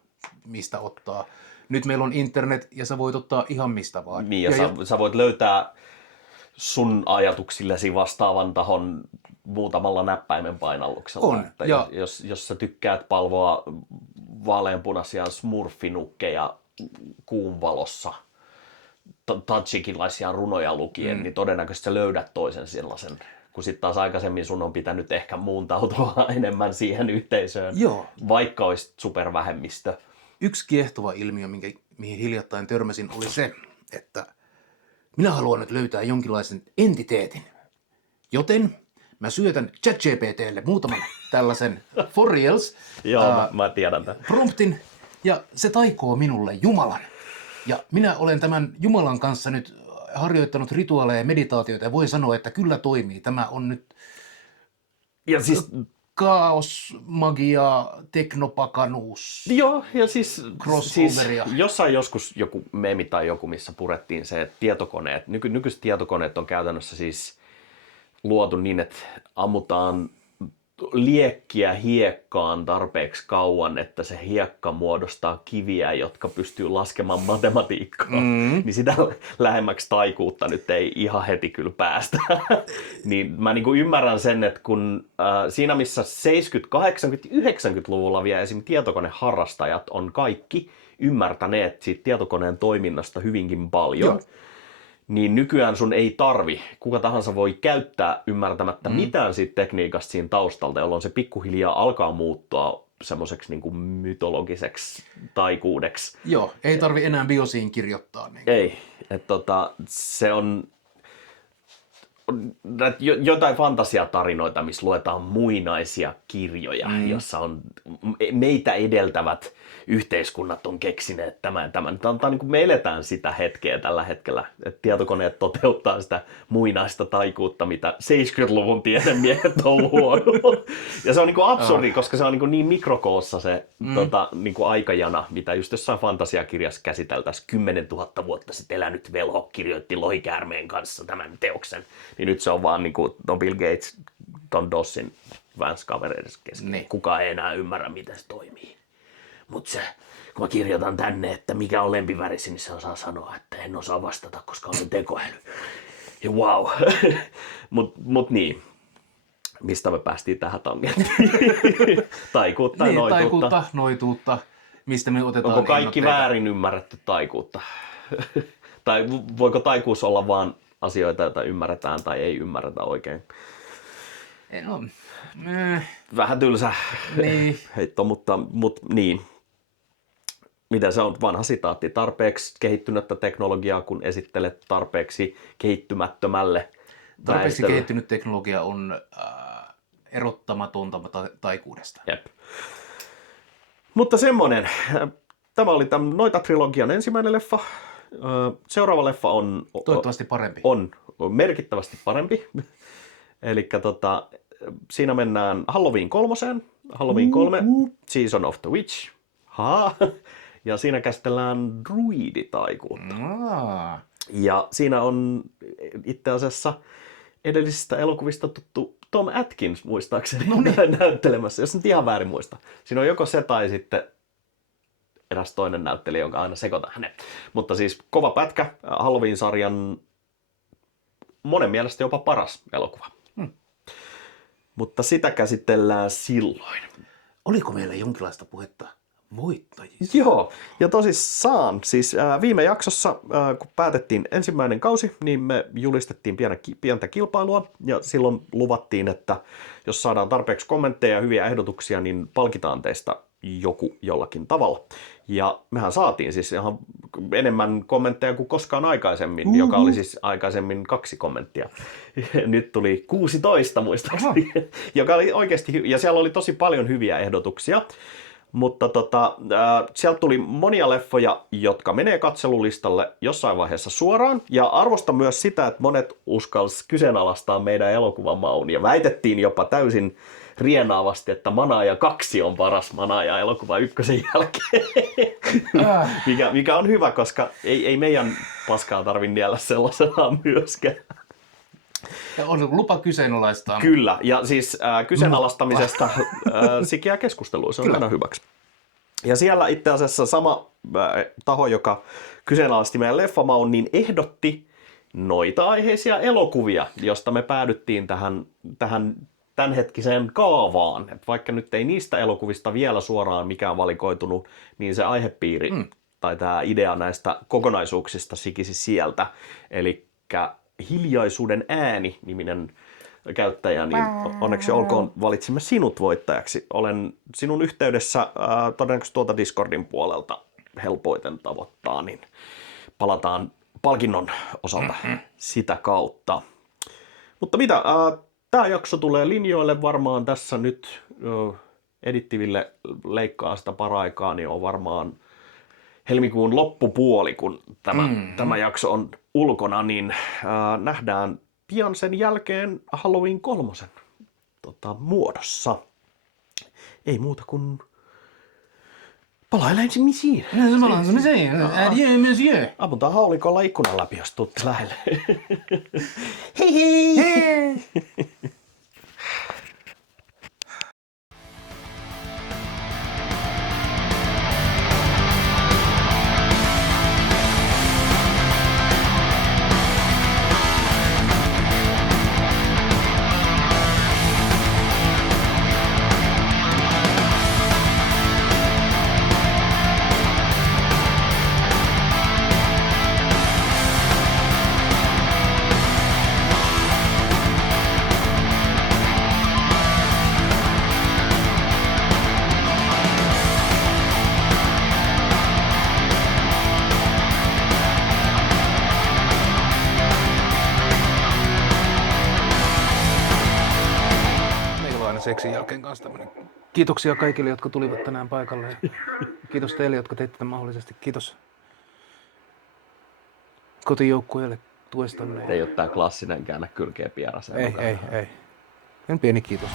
mistä ottaa. Nyt meillä on internet ja sä voit ottaa ihan mistä vaan. Niin, ja sä voit löytää sun ajatuksillesi vastaavan tahon muutamalla näppäimen painalluksella. On, että ja jos sä tykkäät palvoa vaaleanpunaisia smurfinukkeja kuun valossa, tatsikilaisia runoja lukien, niin todennäköisesti sä löydät toisen sellaisen. Kun sitten taas aikaisemmin sun on pitänyt ehkä muuntautua enemmän siihen yhteisöön, Joo. vaikka olisit supervähemmistö. Yksi kiehtova ilmiö, mihin hiljattain törmäsin, oli se, että minä haluan nyt löytää jonkinlaisen entiteetin. Joten mä syötän ChatGPT:lle muutaman tällaisen for reals Mä tiedän tämän. promptin, ja se taikoo minulle Jumalan. Ja minä olen tämän Jumalan kanssa nyt harjoittanut rituaaleja ja meditaatioita, ja voin sanoa, että kyllä toimii. Tämä on nyt Ja siis kaos, magia, teknopakanuus. Joo, ja siis crossoveria. Jossain joskus joku meemi tai joku, missä purettiin se, että tietokoneet, nykyiset tietokoneet on käytännössä siis luotu niin, että ammutaan liekkiä hiekkaan tarpeeksi kauan, että se hiekka muodostaa kiviä, jotka pystyy laskemaan matematiikkaa. Niin sitä lähemmäksi taikuutta nyt ei ihan heti kyllä päästä. Niin mä niinku ymmärrän sen, että kun siinä missä 70-, 80-, 90-luvulla vielä esim. Tietokoneharrastajat on kaikki ymmärtäneet siitä tietokoneen toiminnasta hyvinkin paljon, joo, niin nykyään sun ei tarvi, kuka tahansa voi käyttää ymmärtämättä mitään siitä tekniikasta siinä taustalta, jolloin se pikkuhiljaa alkaa muuttua semmoiseksi niin kuin mytologiseksi taikuudeksi. Joo, ei tarvi enää biosiin kirjoittaa. Niin. Ei, että se on jotain fantasiatarinoita, missä luetaan muinaisia kirjoja, jossa on meitä edeltävät yhteiskunnat on keksineet tämän. Tämä niin kuin me eletään sitä hetkeä tällä hetkellä, että tietokoneet toteuttaa sitä muinaista taikuutta, mitä 70-luvun tiedemiehet on luonut. Ja se on niin kuin absurdi, koska se on niin mikrokoossa se niin kuin aikajana, mitä just jossain fantasiakirjassa käsiteltäisiin. 10 000 vuotta sitten elänyt velho kirjoitti lohikäärmeen kanssa tämän teoksen. Niin nyt se on vaan niin kuin Bill Gates, Don Dossin Vance-kavereiden kesken. Niin. Kukaan ei enää ymmärrä, miten se toimii. Mutta kun mä kirjoitan tänne, että mikä on lempivärisi, niin se osaa sanoa, että en osaa vastata, koska olen tekoäly. Ja wow. Mut niin. Mistä me päästiin tähän tangenttiin? Taikuutta ja noituutta. Taikuutta, noituutta. Mistä me otetaan onko kaikki väärin ymmärretty taikuutta? Tai voiko taikuus olla vaan asioita, joita ymmärretään tai ei ymmärretä oikein? No, vähän tylsä heitto, mutta niin. Miten se on vanha sitaatti? Tarpeeksi kehittynyttä teknologiaa, kun esittelet tarpeeksi kehittymättömälle tarpeeksi väestölle. kehittynyt teknologia on erottamatonta taikuudesta. Jep. Mutta semmonen. Tämä oli tämän Noita-trilogian ensimmäinen leffa. Seuraava leffa on toivottavasti parempi. On merkittävästi parempi. Eli siinä mennään Halloween 3. Halloween 3, Season of the Witch. Ja siinä käsitellään druiditaikuutta. Ja siinä on itse asiassa edellisistä elokuvista tuttu Tom Atkins muistaakseni näyttelemässä, jos nyt ihan väärin muista. Siinä on joko se tai sitten eräs toinen näyttelijä, jonka aina sekoitan hänet. Mutta siis kova pätkä, Halloween-sarjan monen mielestä jopa paras elokuva. Mutta sitä käsitellään silloin. Oliko meillä jonkinlaista puhetta voittajista? Joo, ja tosissaan, siis viime jaksossa, kun päätettiin ensimmäinen kausi, niin me julistettiin pientä kilpailua, ja silloin luvattiin, että jos saadaan tarpeeksi kommentteja ja hyviä ehdotuksia, niin palkitaan teistä joku jollakin tavalla. Ja mehän saatiin siis ihan enemmän kommentteja kuin koskaan aikaisemmin, joka oli siis aikaisemmin 2 kommenttia. Nyt tuli 16 muistaakseni, joka oli oikeasti ja siellä oli tosi paljon hyviä ehdotuksia. Mutta sieltä tuli monia leffoja, jotka menee katselulistalle jossain vaiheessa suoraan. Ja arvostan myös sitä, että monet uskalsi kyseenalaistaa meidän elokuvamaun. Ja väitettiin jopa täysin rienaavasti, että Manaaja 2 on paras Manaaja elokuva 1 jälkeen. mikä on hyvä, koska ei meidän paskaa tarvitse niellä sellaisenaan myöskään. On lupa kyseenalaistaa. Kyllä, ja siis kyseenalaistamisesta sikiää keskustelua, se on aina hyväksi. Ja siellä itse asiassa sama taho, joka kyseenalaisti meidän leffamaun, niin ehdotti noita aiheisia elokuvia, josta me päädyttiin tähän tämänhetkiseen kaavaan. Et vaikka nyt ei niistä elokuvista vielä suoraan mikään valikoitunut, niin se aihepiiri tai tämä idea näistä kokonaisuuksista sikisi sieltä. Eli Hiljaisuuden ääni-niminen käyttäjä, niin onneksi olkoon valitsimme sinut voittajaksi. Olen sinun yhteydessä todennäköisesti tuolta Discordin puolelta helpoiten tavoittaa, niin palataan palkinnon osalta sitä kautta. Mutta mitä, tämä jakso tulee linjoille varmaan tässä nyt, edittiville leikkaa sitä paraikaa, niin on varmaan helmikuun loppupuoli, kun tämä jakso on ulkona, niin nähdään pian sen jälkeen Halloween 3 muodossa. Ei muuta kuin palailemisiin. Adieu, monsieur. Ammutaan haulikolla ikkunan läpi, jos tuutte lähelle. Hei hei! Hei! Seksin jälkeen kanssa tämmönen. Kiitoksia kaikille, jotka tulivat tänään paikalle. Kiitos teille, jotka teitte tämän mahdollisesti. Kiitos kotijoukkueelle tuestanne. Ei ole tää klassinen käännä kylkeä pieräsen. Ei. En pieni kiitos.